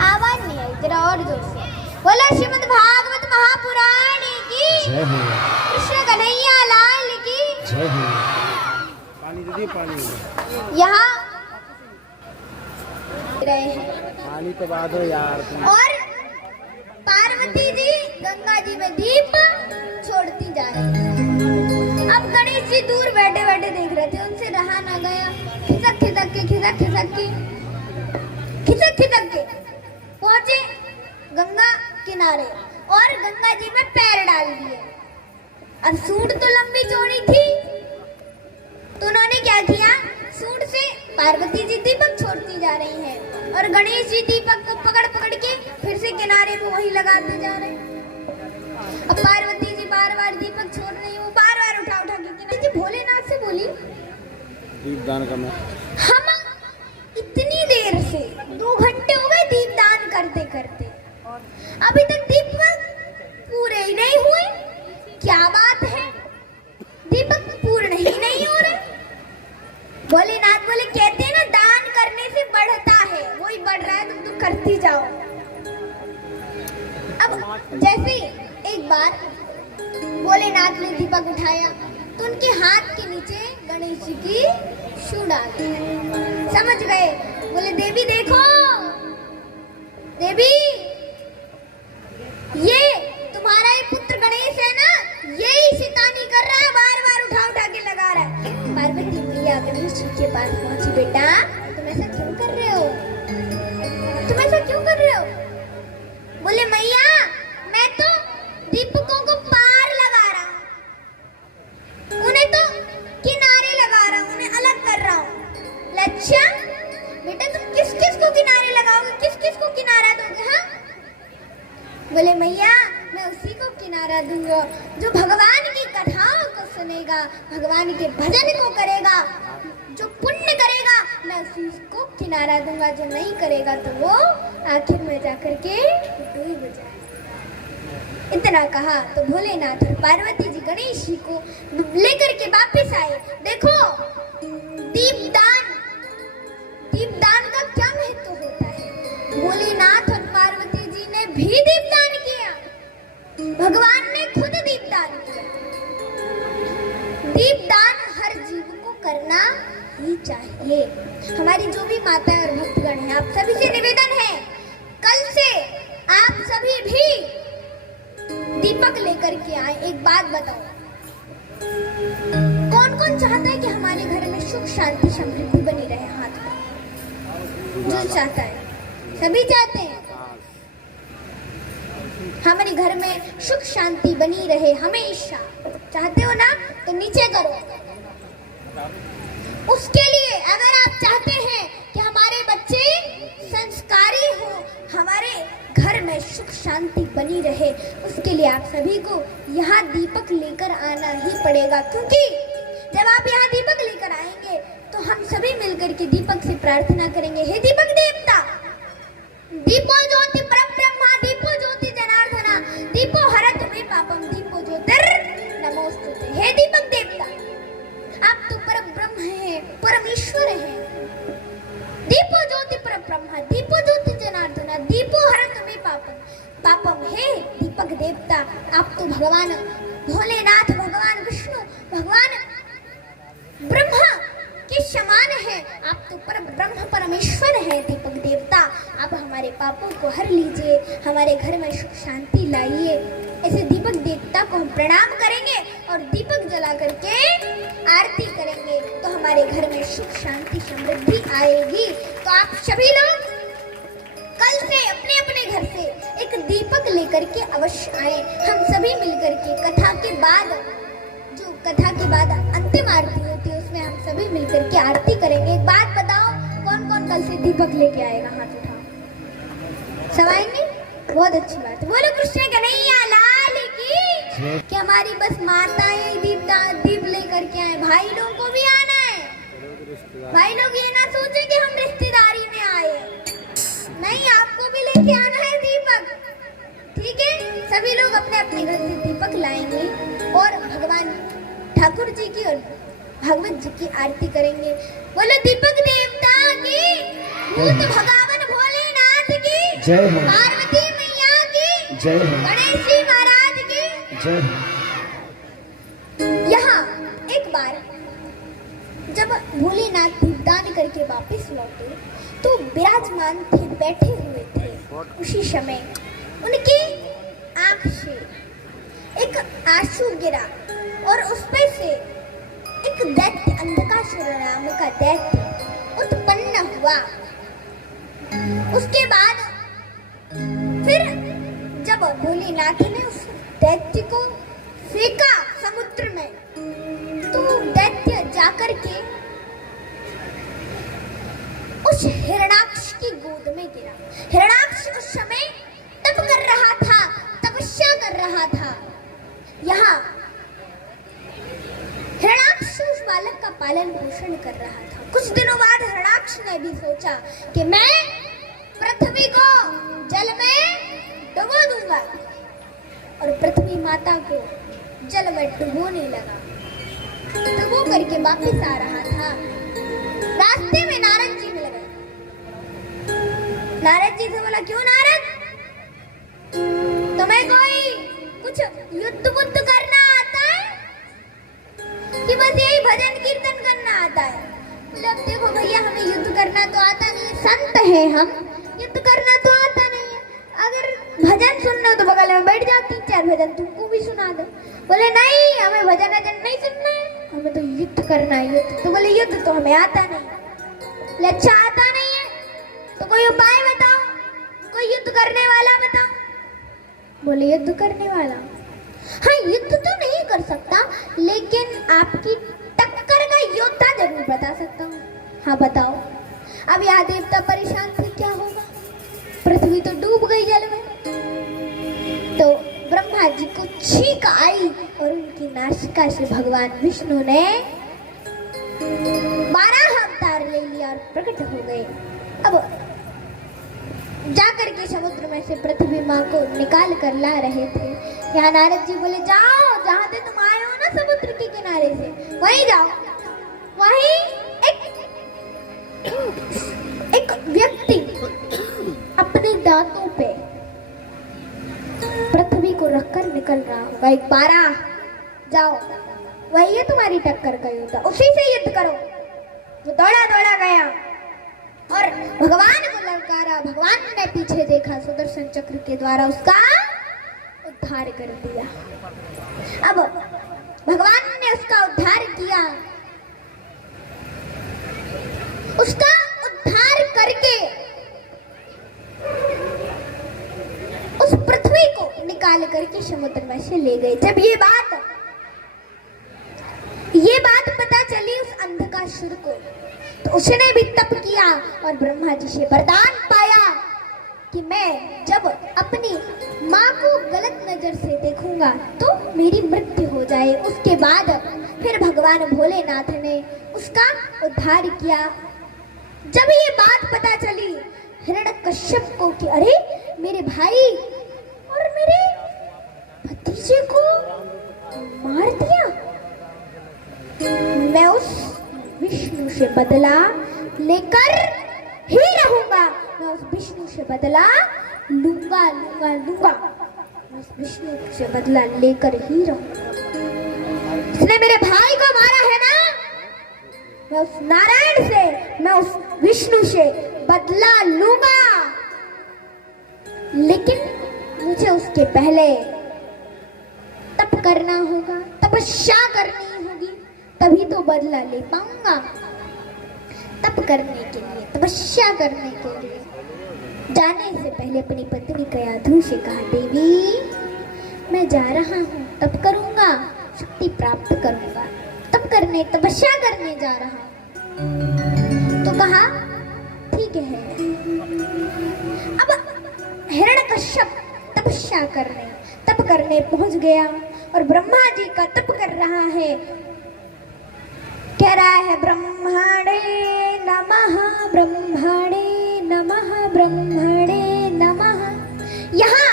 आवाज नहीं आई, जरा और जोर से बोलो। श्रीमद् भागवत महापुराण की जय हो। कृष्ण कन्हैया लाल की जय हो। यहाँ रहे हैं पानी तो बाद हो यार तुम। और पार्वती जी गंगा जी में दीप छोड़ती जा रही है। अब गणेश जी दूर बैठे बैठे देख रहे थे, उनसे रहा ना गया। खिसक खिसक के खिसक खिसक के खिसक खिसक के पहुंचे गंगा किनारे और गंगा जी में पैर डाल दिए। अब सूंड तो लंबी चौड़ी थी, तो उन्होंने क्या किया, सूंड से पार्वती जी दीपक छोड़ती जा रही हैं और गणेश जी दीपक को पकड़ पकड़ के फिर से किनारे में वही लगाते जा रहे हैं। अब पार्वती जी बार बार दीपक छोड़ रही, वो बार बार उठा उठा के किनारे जी भोलेनाथ से बोली, दीपदान करना। हम इतनी देर से 2 घंटे हो गए दीपदान करते करते, अभी तक दीपक पूरे ही नहीं हुए। क्या बात है, दीपक पूर्ण ही नहीं हो रहे। भोलेनाथ बोले, कहते हैं ना दान करने से बढ़ता है, वही बढ़ रहा है, तुम करती जाओ। अब जैसे एक बार भोलेनाथ ने दीपक उठाया तो उनके हाथ के नीचे गणेश जी की शू डाल दी। समझ गए, बोले देवी देखो, देवी ये तुम्हारा ही पुत्र गणेश है ना, यही शैतानी कर रहा है, बार बार उठा उठा के लगा रहा है। पार्वती मैया गणेश जी के पास पहुंची, बेटा तुम ऐसा क्यों कर रहे हो, तुम ऐसा क्यों कर रहे हो। बोले मैया मैं तो दीपकों को पार लगा रहा हूँ, उन्हें तो किनारे लगा रहा हूँ, उन्हें अलग कर रहा हूँ। लच्छा बेटा तुम किस किस को किनारे लगाओगे, किस किस को किनारा दोगे। हाँ बोले मैया मैं उसी को किनारा दूंगा जो भगवान की कथाओं को सुनेगा, भगवान के भजन को करेगा, जो पुण्य करेगा मैं उसी को किनारा दूंगा, जो नहीं करेगा तो वो आखिर में जाकर के डूब जाए। इतना कहा तो भोलेनाथ और पार्वती जी गणेश जी को लेकर के वापस आए। देखो दीपदान का क्या महत्व होता है। भोलेनाथ और पार्वती जी ने भी दीपदान किया, भगवान ने खुद दीपदान किया। दीपदान हर जीव को करना ही चाहिए। हमारी जो भी माता और भक्तगण हैं, आप सभी से निवेदन है, कल से आप सभी भी दीपक लेकर के आए। एक बात बताओ, कौन कौन चाहता है कि हमारे घर में सुख शांति समृद्धि बनी रहे। हाथ में जो चाहता है, सभी चाहते हैं हमारे घर में सुख शांति बनी रहे हमेशा, चाहते हो ना, तो नीचे करो। उसके लिए अगर आप चाहते हैं कि हमारे बच्चे संस्कारी हो, हमारे घर में सुख शांति बनी रहे, उसके लिए आप सभी को यहाँ दीपक लेकर आना ही पड़ेगा। क्योंकि जब आप यहाँ दीपक लेकर आएंगे तो हम सभी मिलकर के दीपक से प्रार्थना करेंगे, हे दीपक देवता, दीपो ज्योति परब्रह्मा, दीपो ज्योति जनार्दना, दीपो हरतु मे पापम, दीपो ज्योतिर नमोस्तुते। हे दीपक देवता, आप तो परब्रह्म हैं, परमेश्वर हैं। दीपो ज्योति परब्रह्मा, दीपो ज्योति जनार्दना, दीपो हरतु मे पापम। हे दीपक देवता, आप तो भगवान भोलेनाथ, भगवान विष्णु, भगवान ब्रह्मा के समान है, आप तो ब्रह्म परमेश्वर है। दीपक देवता, आप हमारे पापों को हर लीजिए, हमारे घर में सुख शांति लाइए। ऐसे दीपक देवता को हम प्रणाम करेंगे और दीपक जला करके आरती करेंगे तो हमारे घर में सुख शांति समृद्धि आएगी। तो आप सभी लोग कल से अपने अपने घर से एक दीपक लेकर के अवश्य आए। हम सभी मिलकर के कथा के बाद, जो कथा के बाद अंतिम आरती होती है, उसमें हम सभी मिलकर के आरती करेंगे। एक बात बताओ, कौन कौन कौन कल से दीपक लेके आएगा? हाथ उठाओ। सब आएंगे? बहुत अच्छी बात है। बोलो कृष्ण कन्हैया लाल की। कि हमारी बस माताएं दीप लेकर के आए, भाई लोगों को भी आना है। भाई लोग ये ना सोचे कि हम रिश्तेदारी में आए, नहीं, आपको भी लेके आना है दीपक, ठीक है? सभी लोग अपने अपने घर से दीपक लाएंगे और भगवान ठाकुर जी की और भगवत जी की आरती करेंगे। बोलो दीपक देवता की, भूत भगावन भोलेनाथ की, जय हो। पार्वती मैया की, जय हो। गणेश जी महाराज की, जय हो। यहाँ एक बार जब भोलेनाथ दीपदान करके वापस लौटे तो विराजमान थे, बैठे हुए थे। उसी समय उनकी आंख से एक आंसू गिरा और उस पर से एक दैत्य, अंधकासुर नाम का दैत्य उत्पन्न हुआ। उसके बाद फिर जब भोलेनाथ ने उस दैत्य को फेंका समुद्र में, तो दैत्य जाकर के उस हिरणाक्ष की गोद में गिरा। हिरणाक्ष उस समय तप कर रहा था, तपस्या कर रहा था। यहाँ हिरणाक्ष उस बालक का पालन पोषण कर रहा था। कुछ दिनों बाद हिरणाक्ष ने भी सोचा कि मैं पृथ्वी को जल में डुबो दूंगा, और पृथ्वी माता को जल में डुबोने लगा। डुबो करके वापस आ रहा था, रास्ते में नारद जी मिल गए। नारद जी से बोला, क्यों नारद, तुम्हें कोई कुछ युद्ध बुद्ध करना आता है कि बस यही भजन कीर्तन करना आता है? बोले, अब देखो भैया, हमें युद्ध करना तो आता नहीं है, संत है हम, युद्ध करना तो आता नहीं है। अगर भजन सुनना हो तो बगल में बैठ जाओ, 3-4 भजन तुमको भी सुना दो। बोले नहीं, हमें भजन अजन नहीं सुनना है, हमें तो युद्ध करना है, युद्ध। तो बोले युद्ध तो हमें आता नहीं। बोले अच्छा, आता नहीं है तो कोई उपाय बताओ, कोई युद्ध करने वाला बताओ। बोले युद्ध करने वाला, हाँ, युद्ध तो नहीं कर सकता, लेकिन आपकी टक्कर का योद्धा जरूर बता सकता हूँ। हाँ बताओ। अब यहाँ देवता परेशान थे, क्या होगा, पृथ्वी तो डूब गई जल में। तो ब्रह्मा जी को छींक आई और उनकी नासिका से भगवान विष्णु ने 12 अवतार ले लिया और प्रकट हो गए। अब जाकर के समुद्र में से पृथ्वी माँ को निकाल कर ला रहे थे। यहाँ नारद जी बोले, जाओ, जहाँ से तुम आए हो ना समुद्र के किनारे से, वहीं जाओ। वहीं एक व्यक्ति अपने दांतों पे पृथ्वी को रखकर निकल रहा होगा। एक 12, जाओ, वही है तुम्हारी टक्कर का युद्ध, उसी से युद्ध करो। वो दौड़ा दौड़ा गया और भगवान को ललकारा। भगवान ने पीछे देखा, सुदर्शन चक्र के द्वारा उसका उद्धार कर दिया। अब भगवान ने उसका उद्धार किया। उसका उद्धार करके उस पृथ्वी को निकाल करके समुद्र में से ले गए। जब ये बात पता चली उस अंधकासुर को, तो उसने भी तप किया और ब्रह्मा जी से वरदान पाया कि मैं जब अपनी माँ को गलत नजर से देखूंगा तो मेरी मृत्यु हो जाए। उसके बाद फिर भगवान भोलेनाथ ने उसका उद्धार किया। जब ये बात पता चली हिरण्यकश्यप को कि अरे, मेरे भाई और मेरे भतीजे को मार दिया, मैं उस विष्णु से बदला लेकर ही रहूंगा। मैं उस विष्णु से बदला लूंगा। मैं उस विष्णु से बदला लेकर ही रहूंगा। इसने मेरे भाई को मारा है ना, मैं उस नारायण से, मैं उस विष्णु से बदला लूंगा। लेकिन मुझे उसके पहले तप करना होगा, तपस्या करनी होगी, तभी तो बदला ले पाऊंगा। तप करने के लिए, तपस्या करने के लिए जाने से पहले अपनी पत्नी कयाधु से कहा, देवी मैं जा रहा हूँ, तप करूंगा, शक्ति प्राप्त करूंगा, तप करने, तपस्या करने जा रहा हूँ। तो कहा ठीक है। अब हिरण्यकश्यप तप करने पहुंच गया और ब्रह्मा जी का तप कर रहा है। कह रहा है ब्रह्मणे नमः, ब्रह्मणे नमः, ब्रह्मणे नमः। यहाँ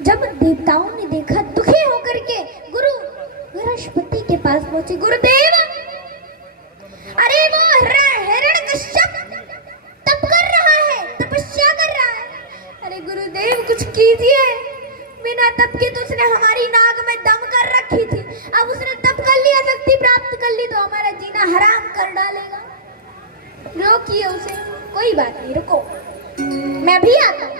जब देवताओं ने देखा, दुखी होकर के गुरु बृहस्पति के पास पहुंचे। गुरुदेव, अरे वो हिरण्यकश्यप तप कर रहा है, तपस्या कर रहा है। अरे गुरुदेव कुछ कीजिए, बिना तप के तो उसने हमारी नाक में दम कर रखी थी। अब उसने तप कर लिया, शक्ति प्राप्त कर ली तो हमारा जीना हराम कर डालेगा। रोकिए उसे, कोई बात नहीं, रुको, मैं भी आता हूँ,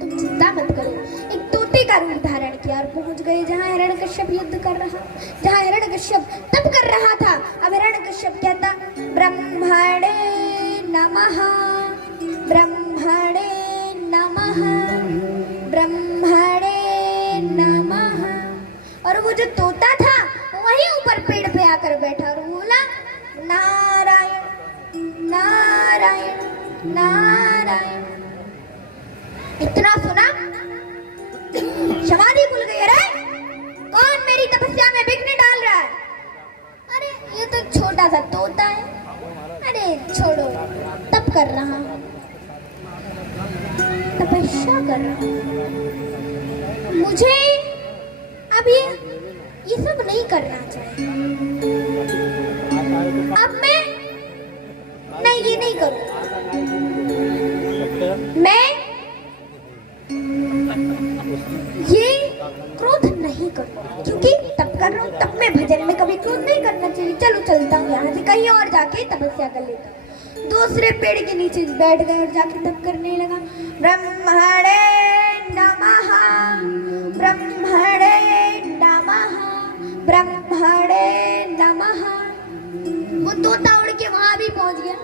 तुम चिंता मत करो। एक तोते का रूप धारण किया और पहुंच गए जहाँ हिरण्यकश्यप युद्ध कर रहा, जहाँ हिरण्यकश्यप तप कर रहा था। अब हिरण्यकश्यप कहता ब्रह्मणे नमः, ब्रह्मणे नमः, ब्रह्मणे नमः। और वो जो तोता था वहीं ऊपर पेड़ पे आकर बैठा और बोला नारायण नारायण नारायण। इतना सुना समाधि खुल गई। अरे कौन मेरी तपस्या में विघ्न डाल रहा है? अरे ये तो छोटा सा तोता है, अरे छोड़ो, तप कर रहा हूं, तपस्या कर रहा हूं, मुझे अब ये सब नहीं करना चाहिए। अब मैं नहीं, ये नहीं करूं, मैं ये क्रोध नहीं करूं, क्योंकि तप कर रहा हूं, तप में भजन में कभी क्रोध नहीं करना चाहिए। चलो चलता हूँ यहाँ से, कहीं और जाके तपस्या कर लेता हूँ। दूसरे पेड़ के नीचे बैठ गए और जाके तप करने लगा। ब्रह्मणे नमः, ब्रह्मणे नमः, ब्रह्मणे नमः। वो तोता उड़ के वहां भी पहुंच गया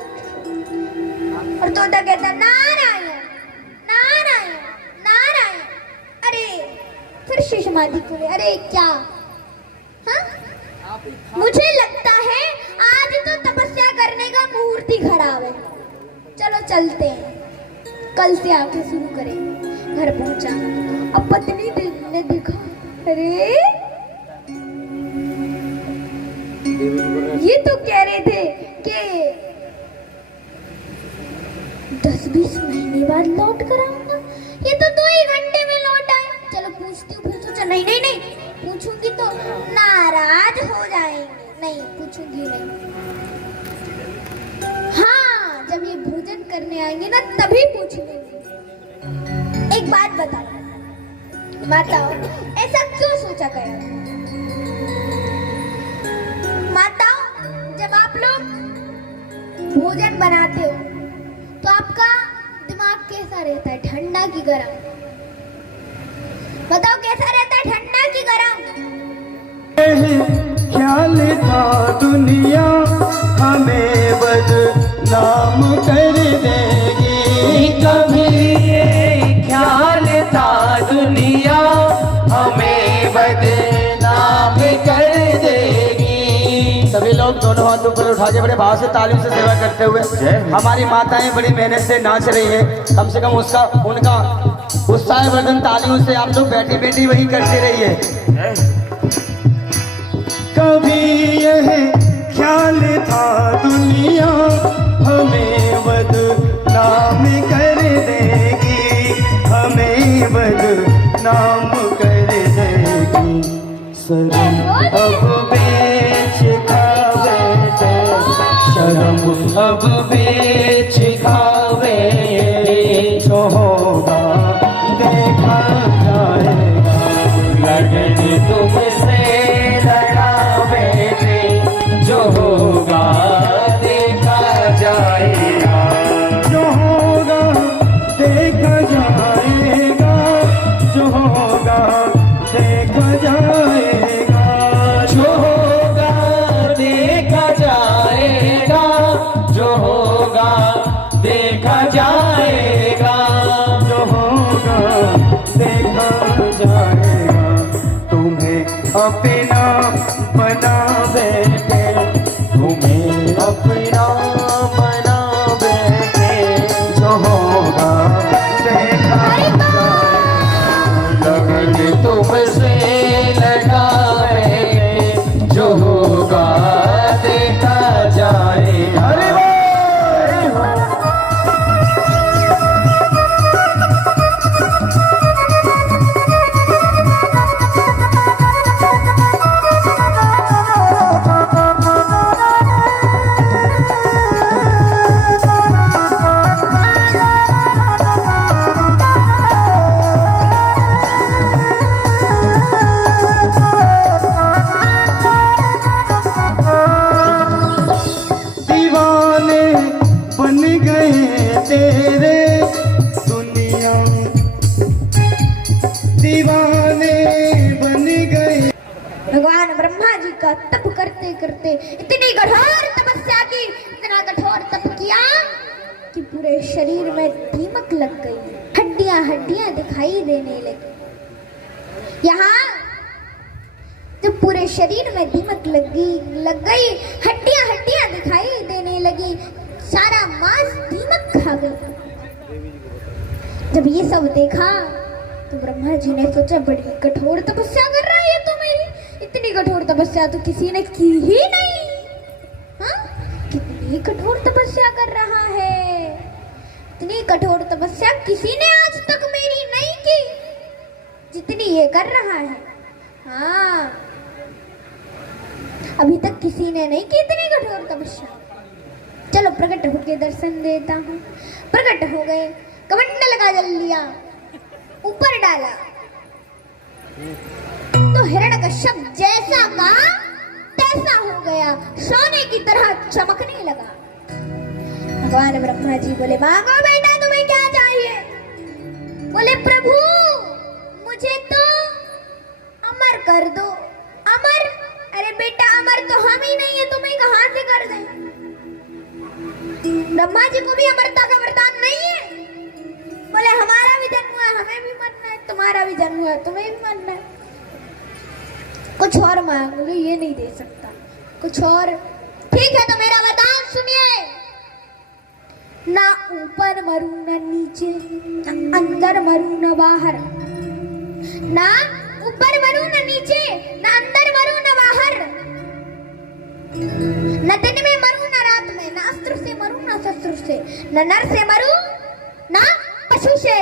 और तोता कहता नारायण नारायण नारायण। अरे फिर से समाधि खुले। अरे क्या, हाँ? मुझे लगता है आज तो तपस्या करने का मुहूर्त ही खराब है। चलो चलते हैं, कल से आके शुरू करें। घर पहुंचा, अब पत्नी ने देखा, अरे ये तो कह रहे थे कि 10-20 महीने बाद लौट कर आऊंगा, ये तो 2 ही घंटे में लौट आए। चलो पूछती हूँ, फिर सोचा नहीं नहीं नहीं, पूछूंगी तो नाराज हो जाएंगे, नहीं पूछूंगी नहीं। हाँ, जब ये भोजन करने आएंगे ना तभी पूछ लेंगे। एक बात बताओ, ऐसा क्यों सोचा करा? माताओं, जब आप लोग भोजन बनाते हो तो आपका दिमाग कैसा रहता है, ठंडा की गर्म? बताओ कैसा रहता है, ठंडा की गर्म? ख्याल था दुनिया हमें बदनाम कर देगी, कभी ये ख्याल था दुनिया हमें बदनाम कर देगी। सभी लोग दोनों हाथ ऊपर उठा के बड़े भाव से तालियों से सेवा करते हुए, हमारी माताएं बड़ी मेहनत से नाच रही है, कम से कम उनका उत्साह वर्धन तालियों से आप लोग बैठी बैठी वही करते रहिए। कभी यह ख्याल था दुनिया हमें बदनाम कर देगी, हमें बदनाम कर देगी। शर्म अब बेच खावे, शर्म अब बेच खावे, जो होगा देखा जाएगा। लगन तुमसे लड़ावे थे, जो होगा देखा जाएगा, जो होगा देखा जाएगा, जो होगा देखा जाएगा, जो होगा देखा जाएगा, जो होगा का तप करते करते इतनी कठोर तपस्या की, इतना कठोर तप किया कि पूरे शरीर में दीमक लग गई, हड्डियां हड्डियां दिखाई देने लगी। यहाँ जब पूरे शरीर में दीमक लग गई, हड्डियां हड्डियां दिखाई देने लगी, सारा मांस दीमक खा गया। जब ये सब देखा तो ब्रह्मा जी ने सोचा बड़ी कठोर तपस्या कर रहा है ये तो मेरी, इतनी कठोर तपस्या तो किसी ने की ही नहीं। हाँ, कितनी कठोर तपस्या कर रहा है, इतनी कठोर तपस्या किसी ने आज तक मेरी नहीं की जितनी ये कर रहा है। हाँ, अभी तक किसी ने नहीं की इतनी कठोर तपस्या। चलो प्रकट होके दर्शन देता हूँ। प्रकट हो गए, कमंडल का जल लिया, ऊपर डाला तो हिरण्यकश्यप जैसा का तैसा हो गया, सोने की तरह चमकने लगा। भगवान ब्रह्मा जी बोले, मांगो बेटा तुम्हें क्या चाहिए? बोले, प्रभु मुझे तो अमर कर दो। अमर? अरे बेटा अमर तो हम ही नहीं है, तुम्हें कहां से कर दें? ब्रह्मा जी को भी अमरता का वरदान नहीं है। बोले, हमारा भी जन्म हुआ, हमें भी मरना है, तुम्हारा भी जन्म हुआ, तुम्हें भी मरना है, कुछ और मांग लो। ये नहीं दे सकता, कुछ और। ठीक है तो मेरा वरदान सुनिए, ना ऊपर मरू न नीचे, ना अंदर मरू न बाहर, ना ऊपर मरू न नीचे, ना अंदर मरू न बाहर, न दिन में मरू न रात में, न अस्त्र से मरू न शस्त्र से, न नर से मरू न पशु से,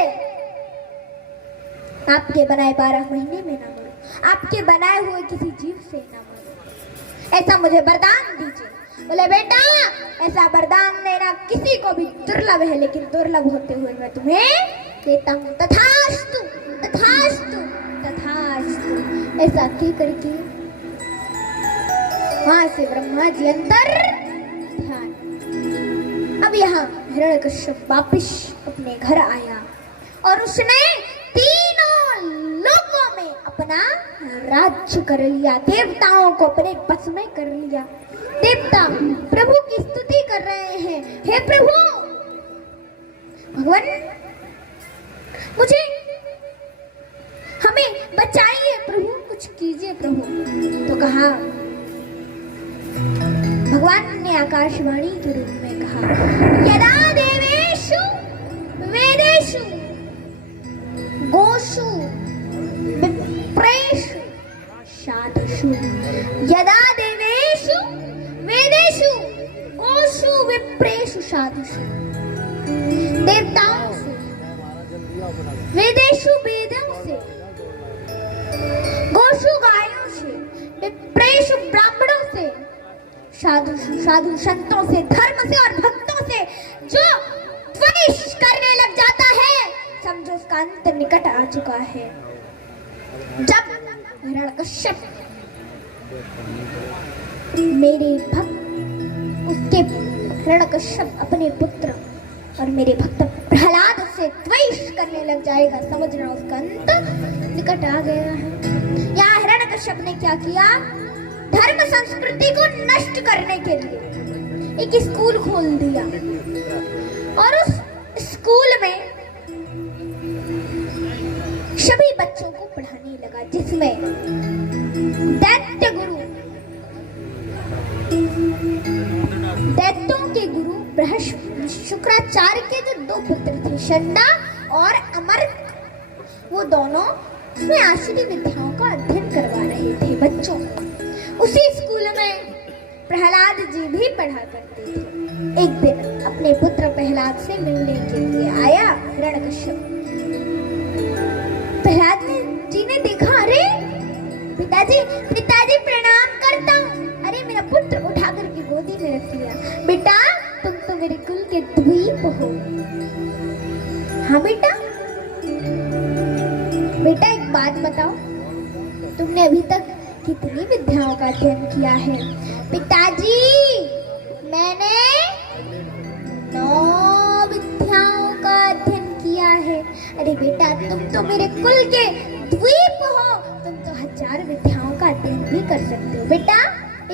आपके बनाए 12 महीने में ना मरू, आपके बनाए हुए किसी जीव से ना मरू, ऐसा मुझे वरदान दीजिए। बोले, बेटा ऐसा वरदान देना किसी को भी दुर्लभ है, लेकिन दुर्लभ होते हुए मैं तुम्हें देता हूँ। तथास्तु तथास्तु तथास्तु। ऐसा की करके वहां से ब्रह्मा जी अंतर ध्यान। अब यहाँ हिरण्यकश्यप वापिस अपने घर आया और उसने तीनों लोकों में अपना राज्य कर लिया, देवताओं को अपने बस में कर लिया। देवता प्रभु की स्तुति कर रहे हैं, हे प्रभु भगवान मुझे हमें बचाइए प्रभु, कुछ कीजिए प्रभु। तो कहा, भगवान ने आकाशवाणी के रूप में कहा, यदा देवेषु वेदेषु गोषु विप्रेषु साधुषु, यदा देवेषु वेदेषु गोषु विप्रेषु साधुषु। देवताओं से, वेदेषु वेदों से, गोषु गायों से, विप्रेषु ब्राह्मणों से, साधु साधु संतों से, धर्म से और भक्तों से जो द्वेष करने लग जाता है, समझो उसका अंत निकट आ चुका है। जब हिरण्यकश्यप मेरे भक्त, उसके हिरण्यकश्यप अपने पुत्र और मेरे भक्त प्रहलाद से द्वेष करने लग जाएगा, समझना उसका अंत निकट आ गया है। यहाँ हिरण्यकश्यप ने क्या किया? धर्म संस्कृति को नष्ट करने के लिए एक स्कूल खोल दिया और उस स्कूल में सभी बच्चों को पढ़ाने लगा, जिसमें दैत्य गुरु, दैत्यों के गुरु बृहस्पति शुक्राचार्य के जो 2 पुत्र थे, शंडा और अमर्क, वो दोनों उसमें आश्चर्य विद्याओं का अध्ययन करवा रहे थे बच्चों को। उसी स्कूल में प्रहलाद जी भी पढ़ा करते थे। एक दिन अपने पुत्र प्रहलाद से मिलने के लिए आया हिरण्यकश्यप। प्रहलाद जी ने देखा, अरे पिताजी पिताजी प्रणाम करता हूँ। अरे मेरा पुत्र उठा करके गोदी में रख लिया। बेटा तुम तो मेरे कुल के द्वीप हो। हाँ बेटा, बेटा एक बात बताओ, तुमने अभी तक कितनी विद्याओं का अध्ययन किया है? पिताजी मैंने 9 विद्याओं का अध्ययन किया है। अरे बेटा तुम तो मेरे कुल के द्वीप हो, तुम तो 1000 विद्याओं का अध्ययन भी कर सकते हो। बेटा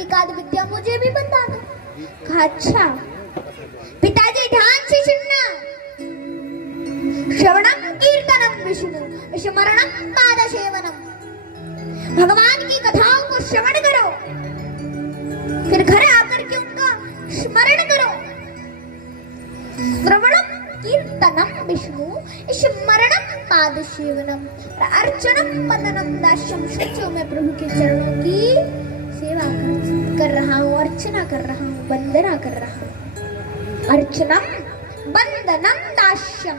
एक आध विद्या मुझे भी बता दो। कहा अच्छा। पिताजी ध्यान से सुनना। श्रवणम कीर्तनम विष्णु स्मरणम पाद सेवनम। भगवान की कथाओं को श्रवण करो, फिर घर आकर के उनका स्मरण करो। श्रवणम कीर्तनम विष्णु स्मरणम पाद सेवनम अर्चनम वंदनम दास्यम। सोचो मैं प्रभु के चरणों की सेवा कर रहा हूँ, अर्चना कर रहा हूँ, वंदना कर रहा हूँ। अर्चनम वंदनम दास्यम।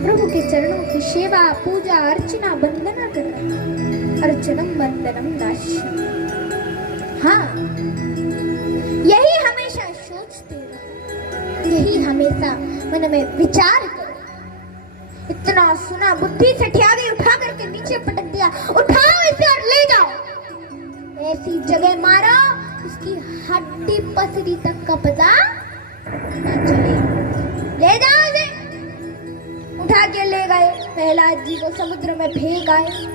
प्रभु के चरणों की सेवा पूजा अर्चना वंदना कर रहा हूँ। अर्चनम वंदनम दास्यम। हाँ, यही हमेशा सोचते रहो, यही हमेशा मन में विचार करो। इतना सुना, बुद्धि से ठियावी उठा करके नीचे पटक दिया। उठाओ इसे और ले जाओ, ऐसी जगह मारो इसकी हड्डी पसली तक का पता न चले। ले जाओ इसे। उठा के ले गए, प्रहलाद जी को समुद्र में फेंक आए।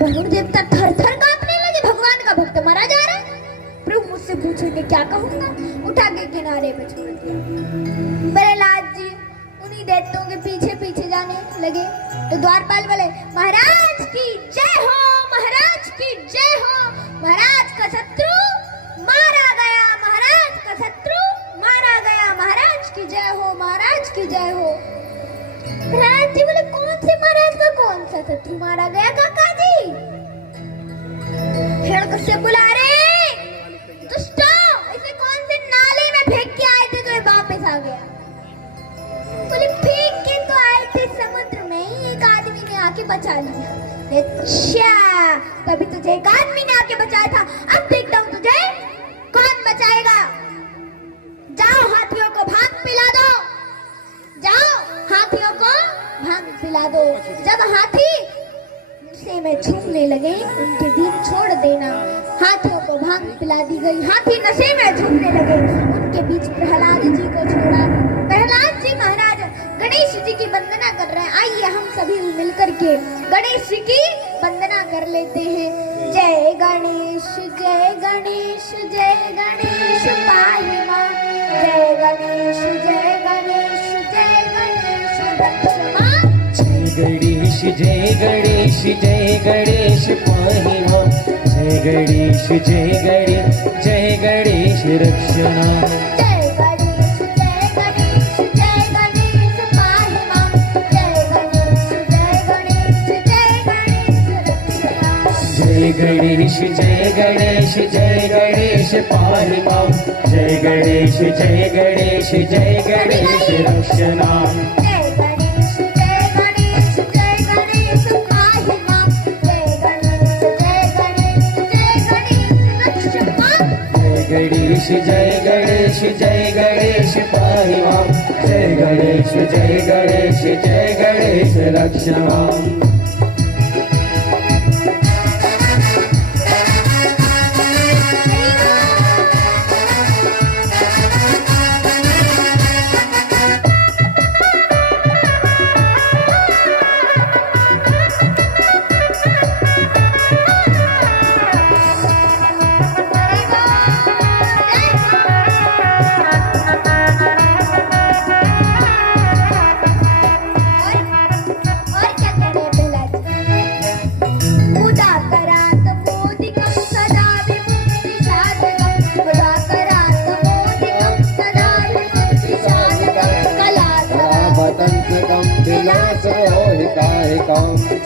वरुण देवता थर थर कांपने लगे, भगवान का भक्त मारा जा रहा है। प्रभु मुझसे पूछेंगे क्या कहूंगा। उठा के किनारे पे छोड़ दिया। प्रहलाद जी उन्हीं दैत्यों के पीछे पीछे जाने लगे तो द्वारपाल बोले महाराज की जय हो, महाराज की जय हो। महाराज का शत्रु मारा गया, महाराज का शत्रु मारा गया। महाराज की जय हो, महाराज की जय हो। प्रहलाद जी बोले कौन से महाराज का कौन सा शत्रु मारा गया काका जी? हिरण्यकश्यप से बुला रहे दुष्टो, इसे कौन से नाले में फेंक के आए थे जो ये वापस आ गया? बोले फेंक के तो आए थे समुद्र में ही, एक आदमी ने आके बचा लिया। अच्छा, तभी तुझे एक आदमी ने आके बचाया था, अब देखता हूँ तुझे कौन बचाएगा। जाओ हाथियों को भांग पिला दो, जाओ हाथियों को भांग पिला दो। जब हाथी नशे में झूमने लगे उनके बीच छोड़ देना। हाथियों को भांग पिला दी गई, हाथी नशे में झूमने लगे, उनके बीच प्रहलाद जी को छोड़ा। प्रहलाद जी महाराज गणेश जी की वंदना कर रहे हैं। आइए हम सभी मिलकर के गणेश जी की वंदना कर लेते हैं। जय गणेश जय गणेश जय गणेश पाहि मां। जय गणेश जय गणेश जय गणेश रक्ष मां। जय गणेश जय गणेश जय गणेश पाहि मां। जय गणेश जय गणेश जय गणेश रक्षणा। जय गणेश जय गणेश जय गणेश पाहि मां। जय गणेश जय गणेश जय गणेश रक्षणा। जय गणेश जय गणेश जय गणेश पाहि मां। जय गणेश जय गणेश जय गणेश रक्षणा। जय गणेश जय गणेश जय गणेश पाहि मां। जय गणेश जय गणेश जय गणेश रक्षणा। जय गणेश जय गणेश जय गणेश पाहि मां। जय गणेश जय गणेश जय गणेश रक्षणा।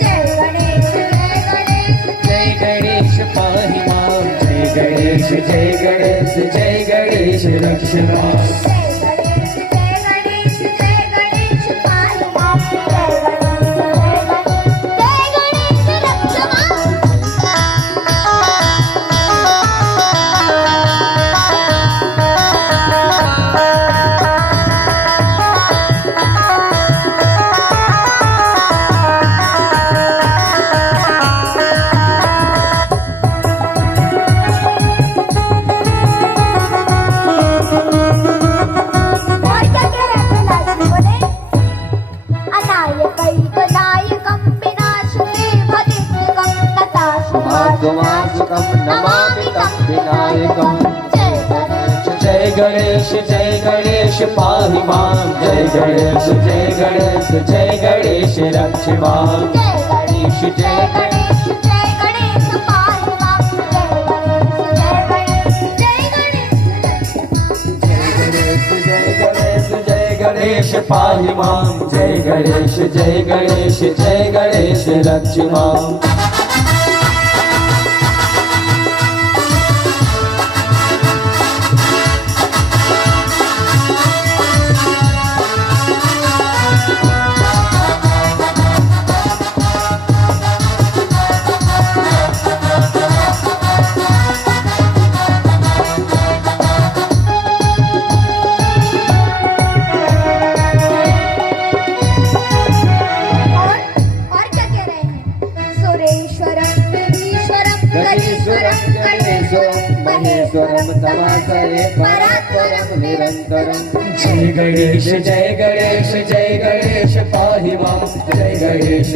जय गणेश जय गणेश पाहि मां। जय गणेश जय गणेश जय गणेश रक्षणा। जय गणेश जय गणेश जय गणेश पाहि मां। जय गणेश जय गणेश जय गणेश रक्षणा। विनायकं नमामि तं विनायकम् जय गणेश पाहि मां जय गणेश रक्ष मां गणेश जय गणेश पाहि मां जय गणेश पाहि मां जय गणेश रक्ष मां महेश्वरं तमासरे परात्परं निरन्तरं जय गणेश पाहि मां जय गणेश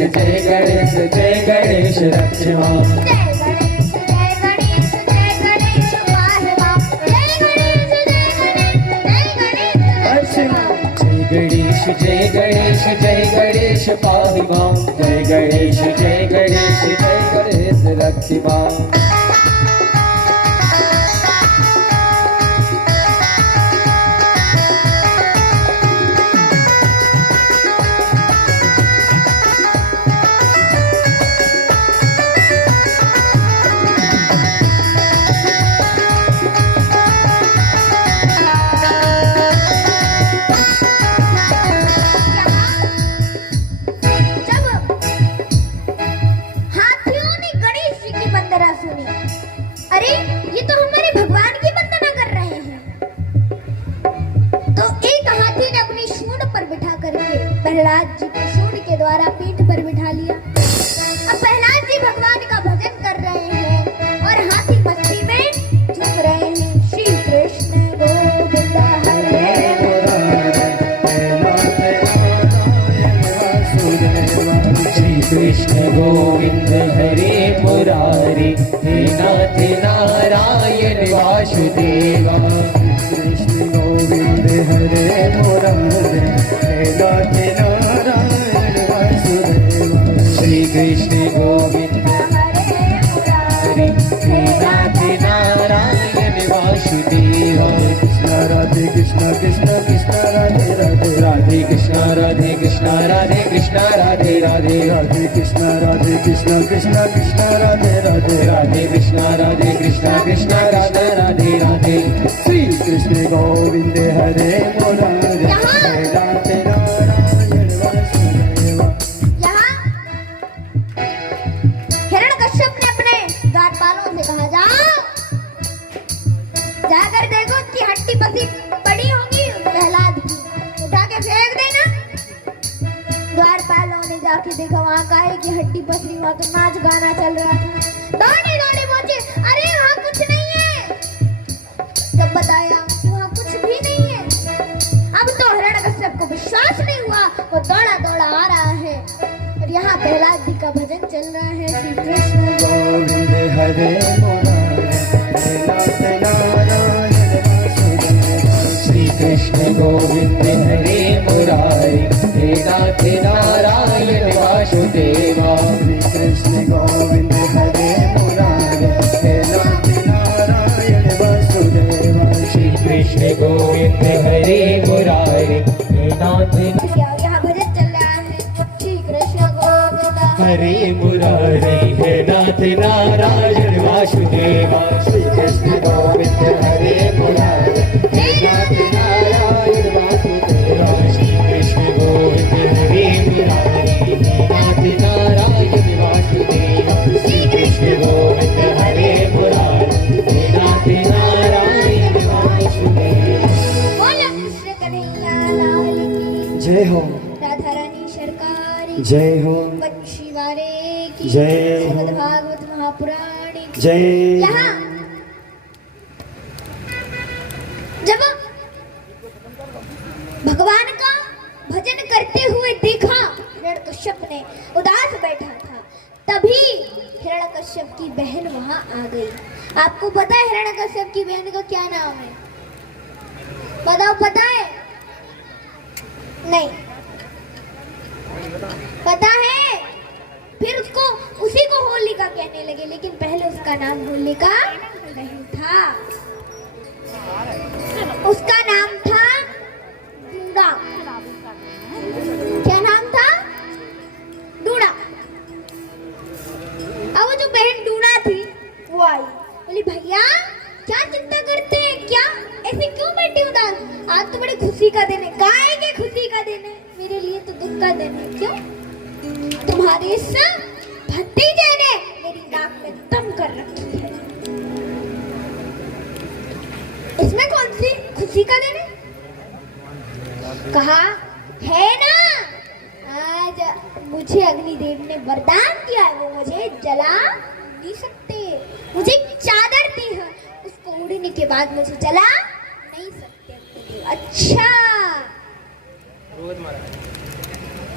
रक्ष मां जय गणेश पाहि मां जय गणेश पाहि मां जय गणेश रक्ष मां अरे ये तो हमारे भगवान की वंदना कर रहे हैं। तो एक हाथी ने अपनी सूंड पर बिठा करके प्रहलाद जी की सूंड के द्वारा पीठ पर बिठा लिया। अब प्रहलाद जी भगवान का भजन कर रहे हैं और हाथी मस्ती में झूम रहे हैं। श्री कृष्ण गोविंद हरे श्री कृष्ण गोविंद हरे मुरारी हे नाथ नारायण वासुदेवा कृष्ण गोविंद हरे मुरारे हे नाथ नारायण वासुदेवा श्री कृष्ण गोविंद हरे मुरारी हे नाथ नारायण वासुदेवा राधे कृष्ण कृष्ण कृष्ण राधे राधे राधे कृष्ण राधे कृष्ण राधे कृष्ण राधे राधे राधे कृष्ण कृष्ण कृष्ण राधे राधे राधे कृष्ण कृष्ण राधे राधे राधे श्री कृष्ण गोविंद हरे मुरारे हे नाथ नारायण वासुदेवा यहाँ हिरण्यकश्यप ने अपने द्वारपालों से कहा जाकर देखो कि हड्डी पसी पड़ी होंगी प्रहलाद की, उठा के फेंक देना। द्वारपालों ने जाके देखा वहाँ काहे की हड्डी पसली, वहाँ तो नाच गाना चल रहा था। दौड़े दौड़े पहुंचे, अरे वहाँ कुछ नहीं है। जब बताया वहाँ कुछ भी नहीं है, अब तो हिरण्यकश्यप को विश्वास नहीं हुआ, वो दौड़ा दौड़ा आ रहा है और यहाँ प्रहलाद जी का भजन चल रहा है। श्री कृष्ण गोविंद हरे मुरारे हे नाथ नारायण वासुदेवा श्री कृष्ण गोविंद हरे मुरारी हे नाथ नारायण वासुदेवा श्री कृष्ण गोविंद हरे मुरारे हे नाथ नारायण वासुदेवा श्री कृष्ण गोविंद हरे मुरारी हे नाथ यहाँ भजन चल रहा है। श्री कृष्ण गोविंद हरे मुरारी हे नाथ नारायण वासुदेवा श्री कृष्ण गोविंद हरे मुरारी हे नाथ नारायण वासुदेवा श्री कृष्ण गोविंद हरे मुरारी हे नाथ नारायण वासुदेवा श्री कृष्ण गोविंद हरे मुरारी हे नाथ नारायण वासुदेवा बोलो कृष्ण कन्हैया लाल की जय हो राधा रानी सरकार की जय हो वंशी वारे की जय। श्रीमद् भागवत महापुराण की जय यहाँ जब भगवान का भजन करते हुए देखा हिरण्यकश्यप ने उदास बैठा था, तभी हिरण्यकश्यप हिरण्यकश्यप की बहन वहां आ गई। आपको पता है हिरण्यकश्यप की बहन का क्या नाम है? बताओ, पता है? नहीं पता है? फिर उसको उसी को होलिका कहने लगे, लेकिन पहले उसका नाम होलिका नहीं था, उसका नाम था डूडा। क्या नाम था? डूडा। अब वो जो बहन डूडा थी वो आई, बोली भैया क्या चिंता करते हैं, क्या ऐसे क्यों बैठे उदास? आज तो बड़ी खुशी का दिन है। काहे के खुशी का दिन है? मेरे लिए तो दुख का दिन है। क्यों? तुम्हारे इस भतीजे ने मेरी नाक में दम कर रखी है। इसमें कौन सी खुशी का दिन है? कहा है ना, आज मुझे अग्निदेव ने वरदान दिया है, वो मुझे जला नहीं सकते। मुझे एक चादर दी है, उसको उड़ने के बाद मुझे जला नहीं सकते। अच्छा,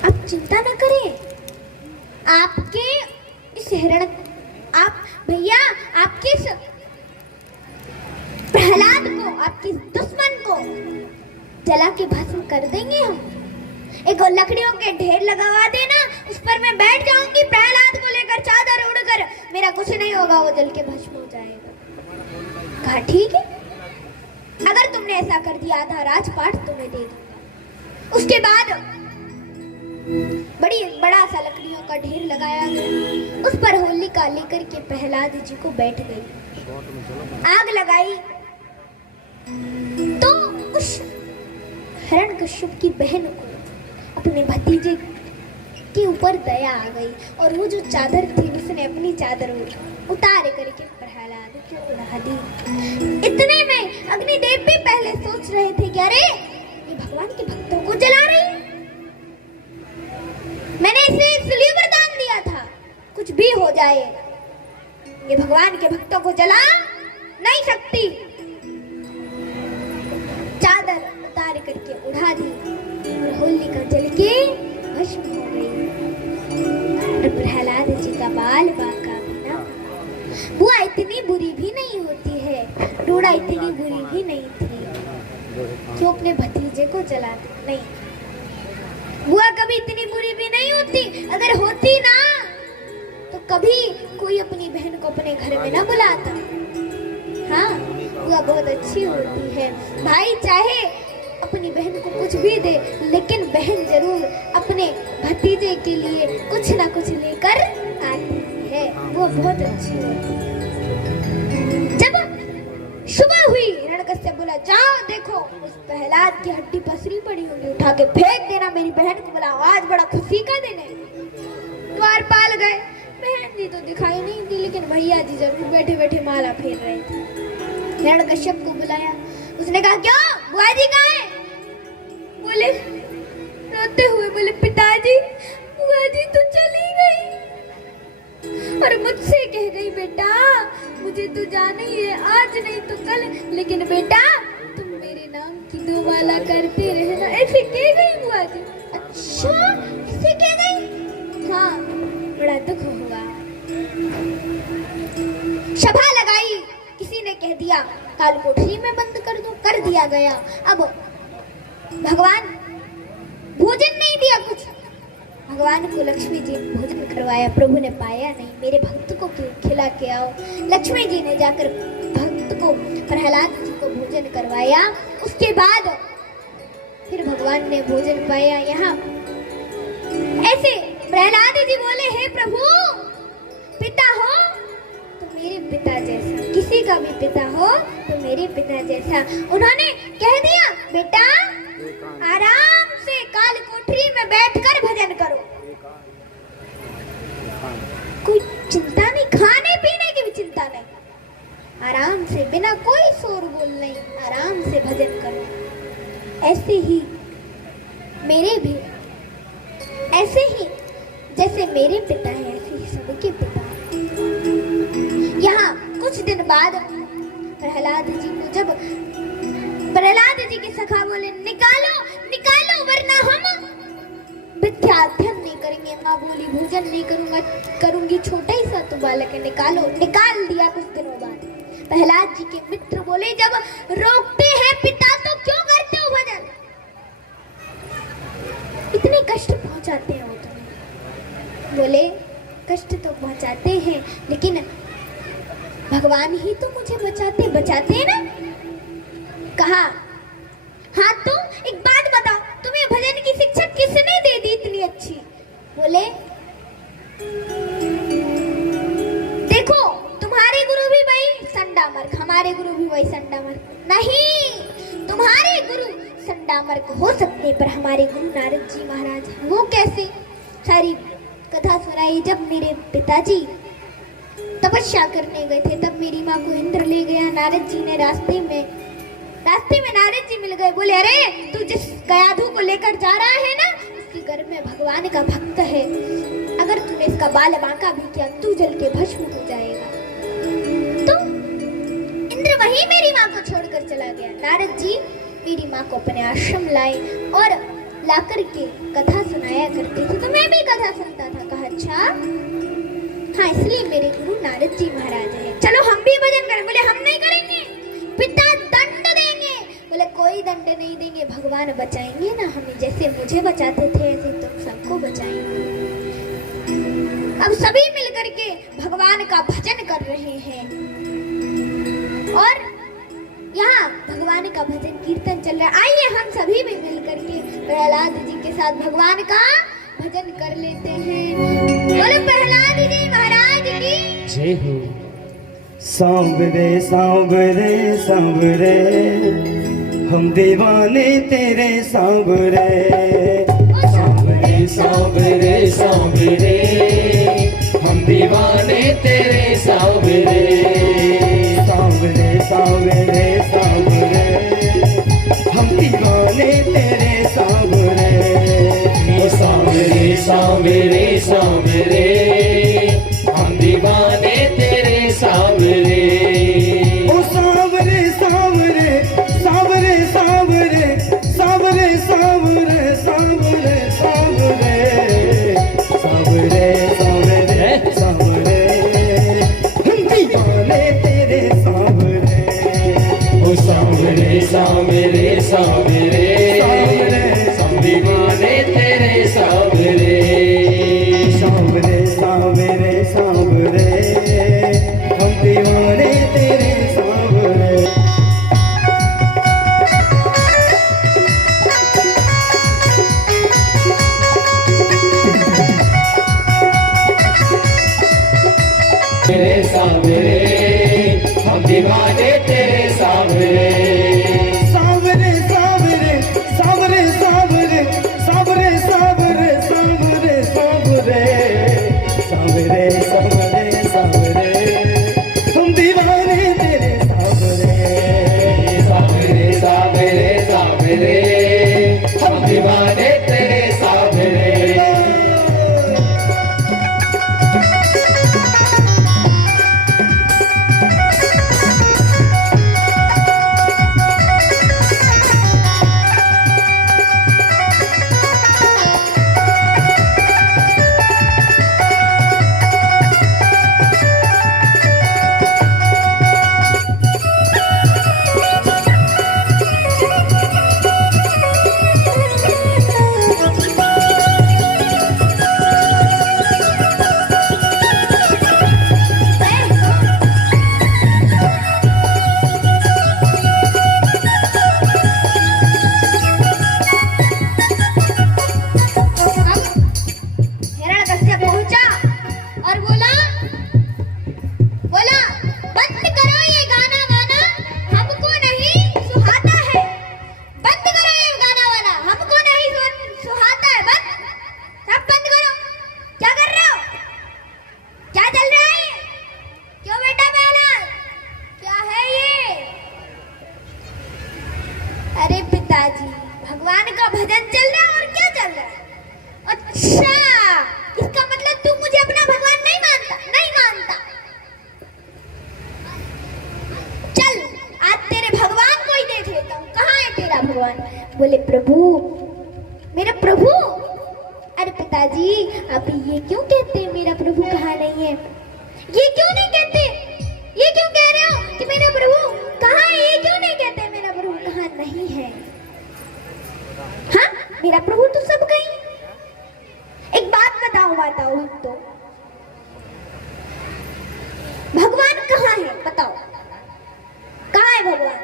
अब चिंता न करें, आपके इस आप भैया आपके इस प्रहलाद को, आपके दुश्मन को जला के भस्म कर देंगे हम। एक लकड़ियों के ढेर लगवा देना, उस पर मैं बैठ जाऊंगी, प्रहलाद को लेकर चादर उड़कर, मेरा कुछ नहीं होगा, वो जल के भस्म हो जाएगा। कहा ठीक है, अगर तुमने ऐसा कर दिया आधा राजपाट तुम्हें दे दूंगा। उसके बाद बड़ा सा लकड़ियों का ढेर लगाया गया, उस पर होलिका लेकर के प्रहलाद जी को बैठ गई, आग लगाई तो उस हिरण्यकश्यप की बहन को अपने भतीजे के ऊपर दया आ गई, और वो जो चादर थी उसने अपनी चादर उतार करके प्रहलाद को उड़ा दी। इतने में अग्निदेव भी पहले सोच रहे थे कि अरे ये भगवान के भक्तों को जला रही है, मैंने इसे इसलिए वरदान दिया था, कुछ भी हो जाए ये भगवान के भक्तों को जला नहीं सकती। चादर उतार करके उड़ा दी और होलिका जल के भस्म हो गई। और प्रहलाद जी का बाल बांका भी ना, बुआ इतनी बुरी भी नहीं होती है, डूडा इतनी बुरी भी नहीं थी, क्यों अपने भतीजे को जलाती? नहीं, बुआ कभी इतनी बुरी भी नहीं होती। अगर होती ना तो कभी कोई अपनी बहन को अपने घर में ना बुलाता। हाँ, बुआ बहुत अच्छी होती है। भाई चाहे अपनी बहन को कुछ भी दे, लेकिन बहन जरूर अपने भतीजे के लिए कुछ ना कुछ लेकर आती है, वो बहुत अच्छी होती है। जब सुबह हुई, हिरण्यकश्यप बोला जाओ देखो उस प्रहलाद की हड्डी पसरी पड़ी होगी, उठा के फेंक देना, मेरी बहन को बुलाओ, आज बड़ा खुशी का दिन है। द्वारपाल गए, बहन जी तो दिखाई नहीं दी, लेकिन भैया जी जरूर बैठे बैठे माला फेर रहे थे। हिरण्यकश्यप को बुलाया, उसने कहा क्या बुआ जी कहाँ है? बोले रोते हुए बोले पिताजी, बुआ जी तो चली गई और मुझसे कह गई बेटा मुझे तो जाना ही है, आज नहीं तो कल, लेकिन बेटा तुम मेरे नाम की 2 माला करते रहना। ऐसे कह गई बुआ जी? अच्छा ऐसे कह गई? हाँ, बड़ा दुख हुआ। सभा लगाई, किसी ने कह दिया काल कोठरी में बंद कर दो, कर दिया गया। अब भगवान भोजन नहीं दिया कुछ, भगवान को लक्ष्मी जी ने भोजन करवाया, प्रभु ने पाया नहीं, मेरे भक्त को खिला के आओ। लक्ष्मी जी ने जाकर भक्त को, प्रहलाद जी को भोजन करवाया। उसके बाद फिर भगवान ने भोजन पाया। यहाँ ऐसे प्रहलाद जी बोले हे प्रभु, पिता हो तो मेरे पिता जैसा, किसी का भी पिता हो तो मेरे पिता जैसा। उन्होंने कह दिया बेटा आराम से काल कोठरी में बैठकर भजन करो, कोई चिंता नहीं, खाने पीने की भी चिंता नहीं, आराम से बिना कोई शोरगुल नहीं, आराम से भजन करो। ऐसे ही मेरे भी, ऐसे ही जैसे मेरे पिता है ऐसे ही सबके पिता। यहाँ कुछ दिन बाद प्रहलाद जी को, जब प्रहलाद जी के सखा बोले निकालो निकालो वरना हम विद्या अध्ययन नहीं करेंगे। माँ बोली बोली भोजन नहीं करूंगी। छोटा ही सा तो बालक है, निकाल दिया कुछ दिनों बाद। प्रहलाद जी के मित्र बोले जब रोकते हैं पिता तो क्यों करते हो भजन, इतने कष्ट पहुंचाते हो तुम्हें। बोले कष्ट तो पहुंचाते हैं लेकिन भगवान ही तो मुझे बचाते हैं ना। कहा हाँ तो एक बात बताओ, तुम्हें भजन की शिक्षा किसने दे दी इतनी अच्छी। बोले देखो तुम्हारे गुरु भी वही संडामर्क, हमारे गुरु भी वही संडामर्क। नहीं, तुम्हारे गुरु संडामर्क हो सकते पर हमारे गुरु नारद जी महाराज हैं। वो कैसे? सारी कथा सुनाई। जब मेरे पिताजी तपस्या करने गए थे तब मेरी माँ को इंद्र ले गया। नारद जी ने रास्ते में नारद जी मिल गए। बोले अरे तू जिस गयाधु को लेकर जा रहा है ना उसके घर में भगवान का भक्त है, अगर तूने इसका बाल बांका भी किया तू जल के भस्म हो जाएगा। तो इंद्र वहीं मेरी माँ को छोड़कर चला गया। नारद जी मेरी माँ को अपने आश्रम लाए और लाकर के कथा सुनाया करते थे, तो मैं भी कथा सुनता था। कहा अच्छा हाँ, इसलिए मेरे गुरु नारद जी महाराज हैं। चलो हम भी भजन करें। बोले हम नहीं करेंगे, पिता दंड देंगे। बोले कोई दंड नहीं देंगे, भगवान बचाएंगे ना हमें, जैसे मुझे बचाते थे ऐसे तुम सबको बचाएंगे। अब सभी मिलकर के भगवान का भजन कर रहे हैं और यहाँ भगवान का भजन कीर्तन चल रहा है। आइए हम सभी भी मिलकर के प्रहलाद जी के साथ भगवान का भजन कर लेते हैं। बोलो प्रहलाद जी महाराज की जय हो। सांवरे सांवरे सांवरे हम दीवाने तेरे सांवरे, सांवरे सांवरे सांवरे हम दीवाने तेरे सांवरे, सांवरे सांवरे सांवरे हम दीवाने तेरे सांवरे, सांवरे सांवरे सांवरे हम दीवाने तेरे सांवरे। ओ सांवरे सांवरे सांवरे सांवरे सांवरे सांवरे सांवरे सांवरे सांवरे सांवरे हम दीवाने तेरे सांवरे, ओ सांवरे सांवरे सांवरे हम दीवाने तेरे सांवरे, सांवरे सांवरे सांवरे हम दीवाने तेरे सांवरे। तेरे सांवरे हम दीवाने तेरे सांवरे, सांवरे सांवरे सांवरे सांवरे सांवरे सांवरे सांवरे सांवरे सांवरे सांवरे सांवरे हम दीवाने तेरे सांवरे, सांवरे सांवरे सांवरे हम दीवाने तेरे सांवरे। हिरण्यकश्यप पहुंचा और बोला बंद करो ये गाना वाना, हमको नहीं सुहाता है। बंद करो ये गाना वाना, हमको नहीं सुहाता है। सब बंद करो। क्या कर रहे हो? क्या चल रहा है? क्यों बेटा प्रहलाद, क्या है ये? अरे पिताजी भगवान का भजन चल रहा है। और क्या चल रहा है? अच्छा, इसका मतलब तू मुझे अपना भगवान नहीं मानता? नहीं मानता। चल आज तेरे भगवान को ही देख लेता हूँ। कहाँ है तेरा भगवान? बोले प्रभु, मेरे प्रभु अरे पिताजी, आप ये क्यों कहते हैं मेरा प्रभु कहाँ नहीं है? ये क्यों नहीं कहते? ये क्यों कह रहे हो कि मेरा प्रभु कहाँ है? ये क्यों नहीं कहते मेरा प्रभु कहाँ नहीं है? हाँ, मेरा प्रभु तो सब कहीं। एक बात बताओ भक्तों, भगवान कहाँ है? बताओ, कहाँ है भगवान?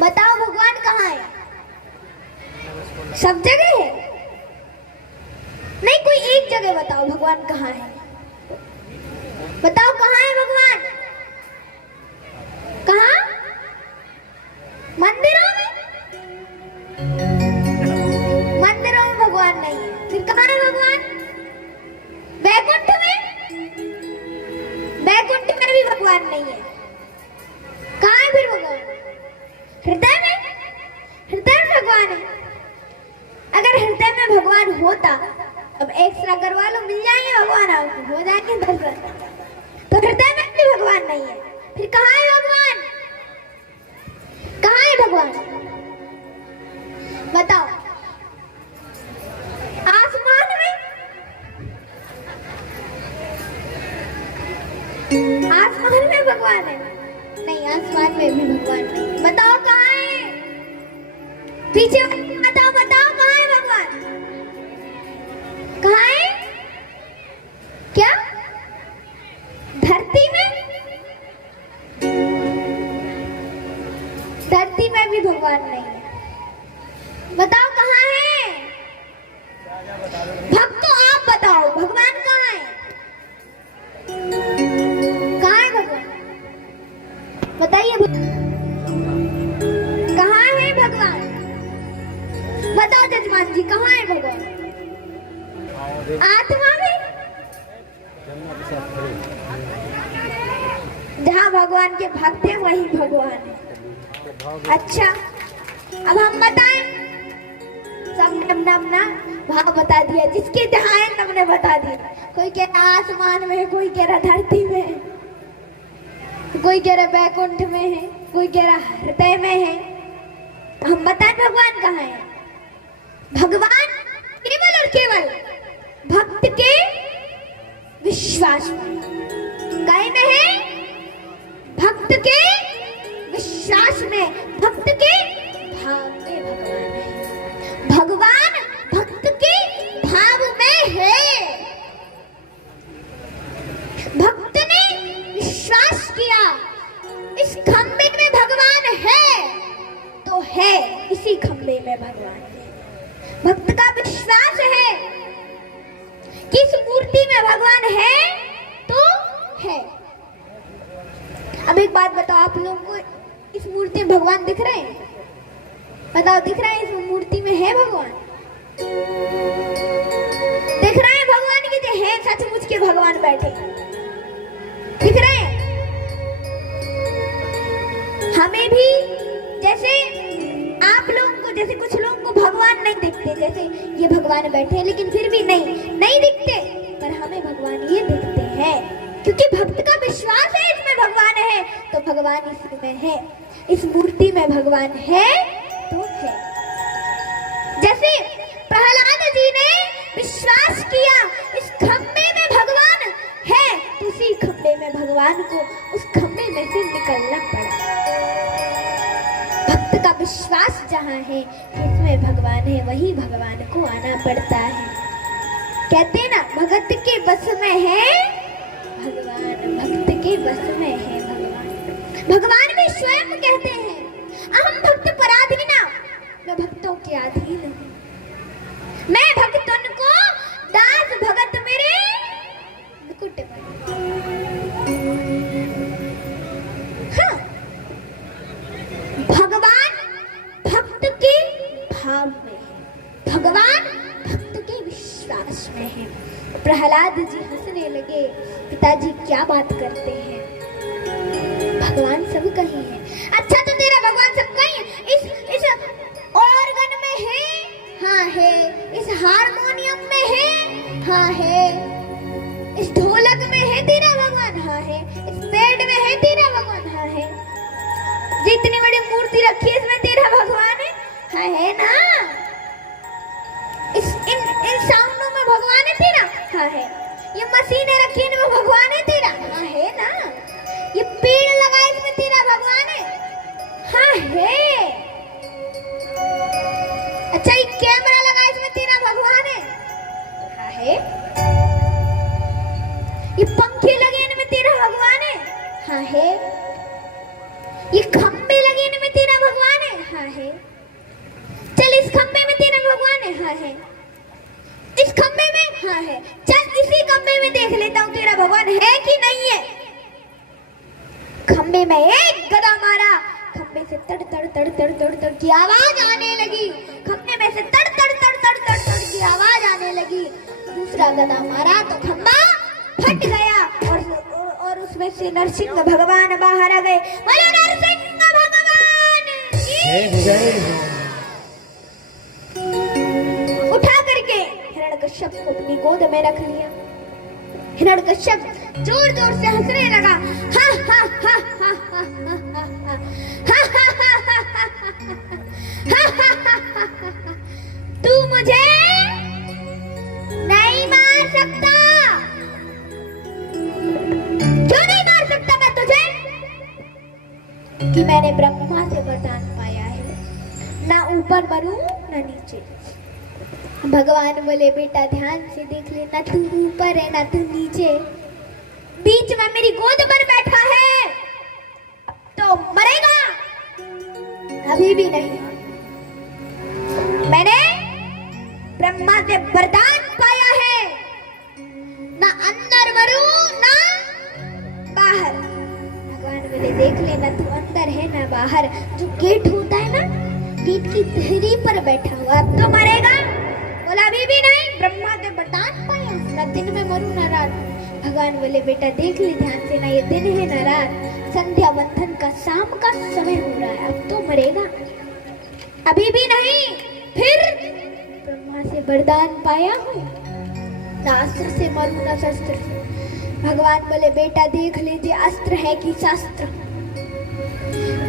बताओ भगवान कहाँ है? सब जगह है? नहीं, कोई एक जगह बताओ भगवान कहाँ है। बताओ कहाँ है भगवान? कहाँ? मंदिरों में? मंदिरों में भगवान नहीं है। फिर कहाँ है भगवान? बैकुंठ में? बैकुंठ में भी भगवान नहीं है। कहाँ है फिर भगवान? हृदय में? हृदय में भगवान है। अगर हृदय में भगवान होता, अब एक्सरा करवा लो, मिल जाएंगे भगवान, आपको हो जाएंगे दर्शन। तो हृदय में भी भगवान नहीं है, फिर कहाँ है भगवान? कहाँ है भगवान? बताओ। आसमान में? आसमान में भगवान है? नहीं, आसमान में भी भगवान नहीं है। बताओ कहाँ है? पीछे बताओ, बताओ कहाँ है भगवान? कहाँ है? क्या? धरती में? धरती में भी भगवान नहीं है। बताओ कहाँ है? भक्तों आप बताओ, भगवान कहाँ है? कहाँ है भगवान? बताइए, कहाँ है भगवान? बताओ जजमान जी, कहाँ है भगवान? आत्मा में? जहाँ भगवान के भक्त हैं वही भगवान है। अच्छा, अब हम बताएं। सबने अपना भाव बता दिया, जिसके जहाँ है सबने बता दिया। कोई कह रहा आसमान में है, कोई कह रहा धरती में है, कोई कह रहा बैकुंठ में है, कोई कह रहा हृदय में है। हम बताएं भगवान कहाँ है? भगवान केवल और केवल भक्त के विश्वास में। काहे में है? भक्त के विश्वास में, भक्त के भाव में भगवान है। भगवान भक्त के भाव में है। भक्त ने विश्वास किया इस खंबे में भगवान है, तो है, इसी खंबे में भगवान है। भक्त का विश्वास है कि इस मूर्ति में भगवान है, तो है। अब एक बात बताओ, आप लोगों को इस मूर्ति में भगवान दिख रहे हैं? बताओ, दिख रहा है इस मूर्ति में है भगवान? दिख रहा है भगवान की जो है सचमुच के भगवान बैठे दिख रहे हैं? हमें भी जैसे आप लोगों को, जैसे कुछ लोगों को भगवान नहीं दिखते, जैसे ये भगवान बैठे हैं लेकिन फिर भी नहीं दिखते, पर हमें भगवान ये दिखते हैं क्योंकि भक्त का विश्वास है इसमें भगवान है, तो भगवान इसमें है। इस मूर्ति में भगवान है तो है। जैसे प्रहलाद जी ने विश्वास किया इस खंबे में भगवान है, तो उसी खंबे में भगवान को उस खंबे में से निकलना पड़ा। भक्त का विश्वास जहाँ है कि इसमें भगवान है, वही भगवान को आना पड़ता है। कहते हैं ना, भगत के बस में है भगवान, भक्त के बस में है भगवान। भगवान भी स्वयं कहते हैं, अहम भक्त पराधीना, मैं भक्तों के अधीन हूँ, मैं भक्तन को दास भगत मेरे मुकुट बन। हाँ, भगवान भक्त के भाव में है, भगवान भक्त के विश्वास में है। प्रहलाद जी हंसने लगे, पिताजी क्या बात करते हैं, भगवान सब कहीं है। अच्छा, तो तेरा भगवान सब कहीं इस ऑर्गन में है? हाँ है। इस हारमोनियम में है? हाँ है। इस ढोलक में है तेरा भगवान? हाँ है। इस पेड़ में है तेरा भगवान? हाँ है। जितनी बड़ी मूर्ति रखी है इसमें तेरा भगवान है? हाँ है ना। में? हाँ है। इस खंबे में? हाँ है। चल इसी खंबे में देख लेता हूँ तेरा भगवान है कि नहीं है। खंबे में एक गदा मारा, खंबे से तड़ तड़ तड़ तड़ तड़ तड़ की आवाज आने लगी। खंबे में से तड़ तड़ तड़ तड़ तड़ तड़ की आवाज आने लगी। दूसरा गदा मारा तो खंबा फट गया और उसमें से नरसिंह भगवान बाहर आ गए। बोलो नरसिंह भगवान की उठा करके हिरण्यकश्यप को अपनी गोद में रख लिया। हिरण्यकश्यप जोर जोर से हंसने लगा। हा हा हा हा हा हा हा। तू मुझे नहीं मार सकता। क्यों नहीं मार सकता मैं तुझे? कि मैंने ब्रह्मा से वरदान पाया है, ना ऊपर मरूं ना नीचे। भगवान बोले बेटा ध्यान से देख ले, ना तू ऊपर है ना तू नीचे, बीच में मेरी गोद पर बैठा है। तो मरेगा? अभी भी नहीं। मैंने ब्रह्मा से वरदान पाया है, ना अंदर मरूं ना बाहर। भगवान बोले देख लेना तू अंदर है ना बाहर। जो गेट होता है ना, गेट की धरी पर बैठा हुआ। अब तो मरेगा? बोला अभी भी नहीं। ब्रह्मा से वरदान पाया, ना दिन में मरूं ना रात। भगवान बोले बेटा देख ले ध्यान से, ना ये दिन है ना रात, संध्या बंधन का शाम का समय हो रहा है। अब तो मरेगा? अभी भी नहीं। फिर ब्रह्मा से वरदान पाया हूँ, ना अस्त्र से मरूं ना शस्त्र से। भगवान बोले बेटा देख लीजिए अस्त्र है कि शास्त्र,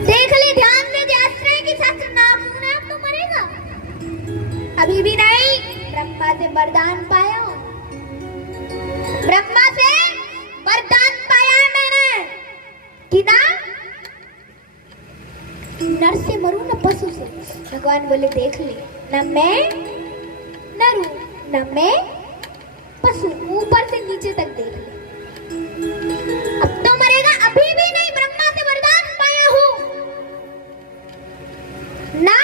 देख ले ध्यान से, अस्त्र है कि शास्त्र। ना है अब तो मरेगा? अभी भी नहीं। ब्रह्मा से वरदान पाया हूँ, ब्रह्मा से वरदान पाया है मैंने कि ना नर से मरूं ना पशु से। भगवान बोले देख ले, ना मैं नर हूं ना मैं पशु, ऊपर से नीचे तक देख ले। अब तो मरेगा? अभी भी नहीं। ब्रह्मा से वरदान पाया हूं, ना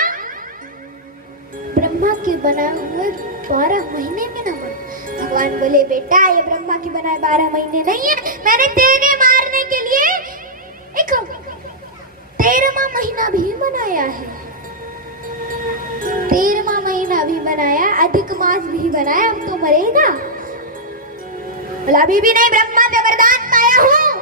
ब्रह्मा के बनाए हुए 12 महीने में ना मरूं। भगवान बोले बेटा ये ब्रह्मा के बनाए 12 महीने नहीं है, मैंने तेरे मारने के लिए एक 13वां महीना भी बनाया है। 13वां महीना भी बनाया, अधिक मास भी बनाया। अब तो मरेगा? बोला अभी भी नहीं। ब्रह्मा से वरदान पाया हूँ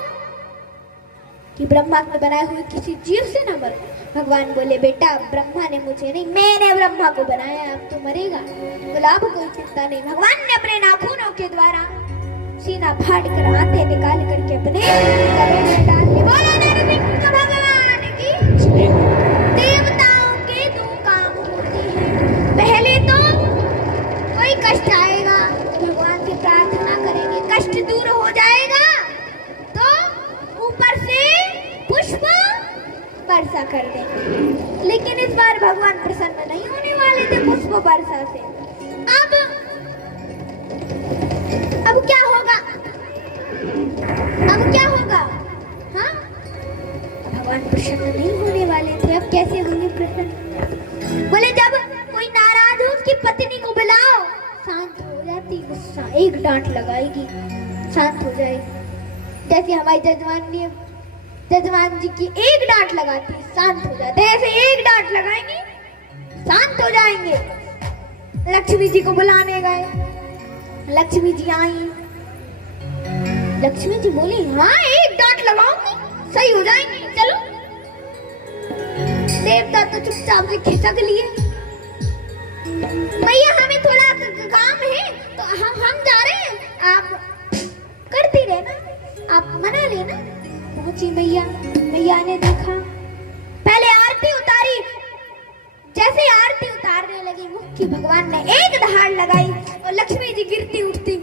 कि ब्रह्मा के बनाए हुए किसी जीव से न मरो। भगवान बोले बेटा ब्रह्मा ने मुझे नहीं, मैंने ब्रह्मा को बनाया, अब तो मरेगा। बोला अब कोई चिंता नहीं। भगवान ने अपने नाखूनों के द्वारा सीना फाड़ कर आंखें निकाल करके अपने गले में डाल ली। बोला नरसिंह भगवान की। देवताओं के 2 काम होते हैं। पहले तो कोई कष्ट आएगा तो भगवान से प्रार्थना करेंगे, कष्ट दूर हो जाएगा तो ऊपर से पुष्प वर्षा कर देंगे। लेकिन इस बार भगवान प्रसन्न नहीं होने वाले थे पुष्प वर्षा से। अब क्या होगा? अब क्या होगा? हाँ, भगवान प्रसन्न नहीं होने वाले थे। अब कैसे होंगे प्रसन्न? बोले जब कोई नाराज हो उसकी पत्नी को बुलाओ, शांत हो जाती, गुस्सा एक डांट लगाएगी, शांत हो जाएगी। जैसे हमारी जजमान जी की एक डांट लगाती शांत हो जाते, ऐसे एक डांट लगाएंगे शांत हो जाएंगे। लक्ष्मी जी को बुलाने गए, लक्ष्मी जी आई। लक्ष्मी जी बोली हाँ एक डांट लगाऊंगी सही हो जाएंगे, चलो। देवता तो चुपचाप से खिसक लिए। भैया हमें थोड़ा काम है तो हम जा रहे हैं, आप करती रहना, आप मना लेना। पहुंची मैया, मैया ने देखा, पहले आरती उतारी। जैसे आरती उतारने लगी मुख की भगवान ने एक दहाड़ लगाई और लक्ष्मी जी गिरती उठती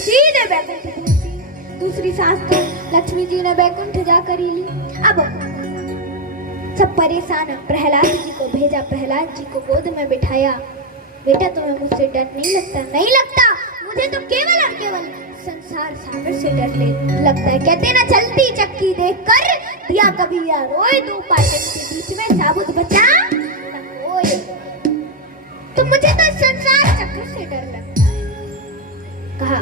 सीधे बैकुंठ पहुंची। दूसरी सांस तो लक्ष्मी जी ने बैकुंठ जाकर ही ली। अब सब परेशान, प्रहलाद जी को भेजा, प्रहलाद जी को गोद में बिठाया। बेटा तुम्हें मुझसे डर नहीं लगता? नहीं लगता, मुझे तो केवल और केवल संसार सागर से डर लगता है। कहते ना चलती चक्की देख कर दिया कभी या रोए, 2 पाटन के बीच में साबुत बचा न कोई। तो मुझे तो संसार से डर लगता है। कहा,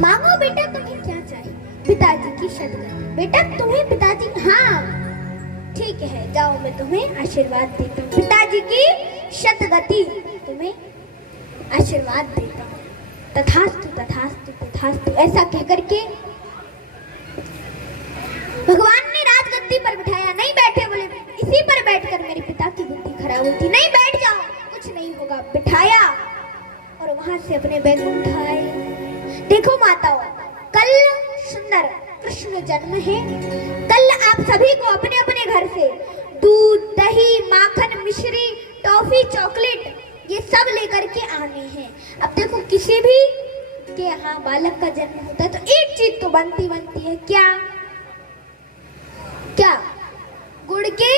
मांगो बेटा तुम्हें क्या चाहिए? पिताजी की शतगति। बेटा तुम्हें पिताजी, हाँ ठीक है, जाओ मैं तुम्हें आशीर्वाद देता हूँ। पिताजी की शतगति, तुम्हें आशीर्वाद देता हूँ। तथास्तु तथास्तु तथास्तु ऐसा कहकर के भगवान ने राजगद्दी पर बिठाया। नहीं बैठे, बोले इसी पर बैठकर मेरे पिता की बुद्धि खराब होती। नहीं बैठ जाओ, कुछ नहीं होगा। बिठाया और वहां से अपने बैकुंठ आए। देखो माताओं, कल सुंदर कृष्ण जन्म है। कल आप सभी को अपने अपने घर से दूध, दही, माखन, मिश्री, टॉफी, चॉकलेट ये सब लेकर के आने हैं। अब देखो किसी भी के यहाँ बालक का जन्म होता है तो एक चीज तो बनती है। क्या क्या? गुड़ के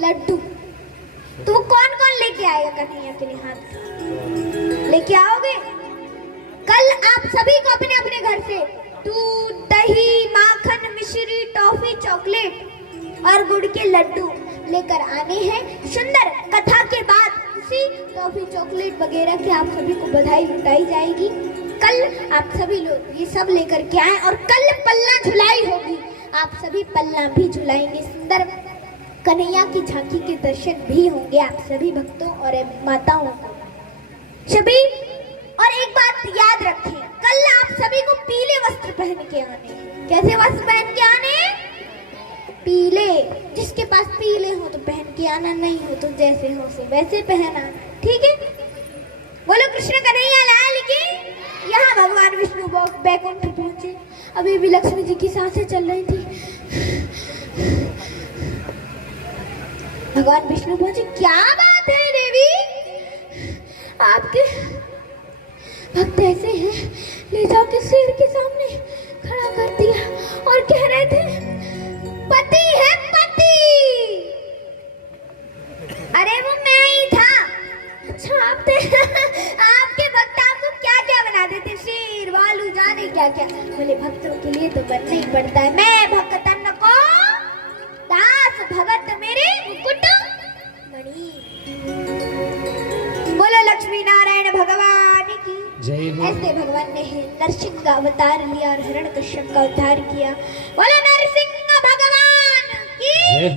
लड्डू। तो कौन कौन लेके आएगा कन्हैया के लिए? हाथ लेके आओगे? कल आप सभी को अपने अपने घर से दूध, दही, माखन, मिश्री, टॉफी, चॉकलेट और गुड़ के लड्डू लेकर आने हैं। सुंदर कथा के बाद उसी टॉफी, चॉकलेट वगैरह की आप सभी को बधाई लुटाई जाएगी। कल आप सभी लोग ये सब लेकर के आए और कल पल्ला झुलाई होगी। आप सभी पल्ला भी झुलाएंगे। सुंदर कन्हैया की झांकी के दर्शन भी होंगे आप सभी भक्तों और माताओं को सभी। और एक बात याद रखें, कल आप सभी को पीले वस्त्र पहन के आने। कैसे वस्त्र पहन के आने? पीले। जिसके पास पीले हो तो पहन के आना, नहीं हो तो जैसे हो सो वैसे पहना। ठीक है? बोलो कृष्ण कन्हैया लाल की। यहाँ भगवान विष्णु बैकुंठ पहुंचे। अभी भी लक्ष्मी जी की सांसें चल रही थी। भगवान विष्णु पहुंचे। क्या बात है देवी, आपके भक्त ऐसे हैं, ले जाओ के शेर के सामने खड़ा कर दिया और कह रहे थे पति है पति। अरे वो मैं ही था। अच्छा आप थे? आपके भक्त आपको क्या क्या बना देते? शेर, भालू, जाने क्या क्या। बोले भक्तों के लिए तो बनना ही पड़ता है। मैं भक्तन को दास भगत मेरे मुकुट मणि। बोलो लक्ष्मी नारायण भगवान की जय हो। ऐसे भगवान ने नरसिंह का अवतार लिया और हिरण्यकश्यप का उद्धार किया। बोलो नरसिंह भगवान की।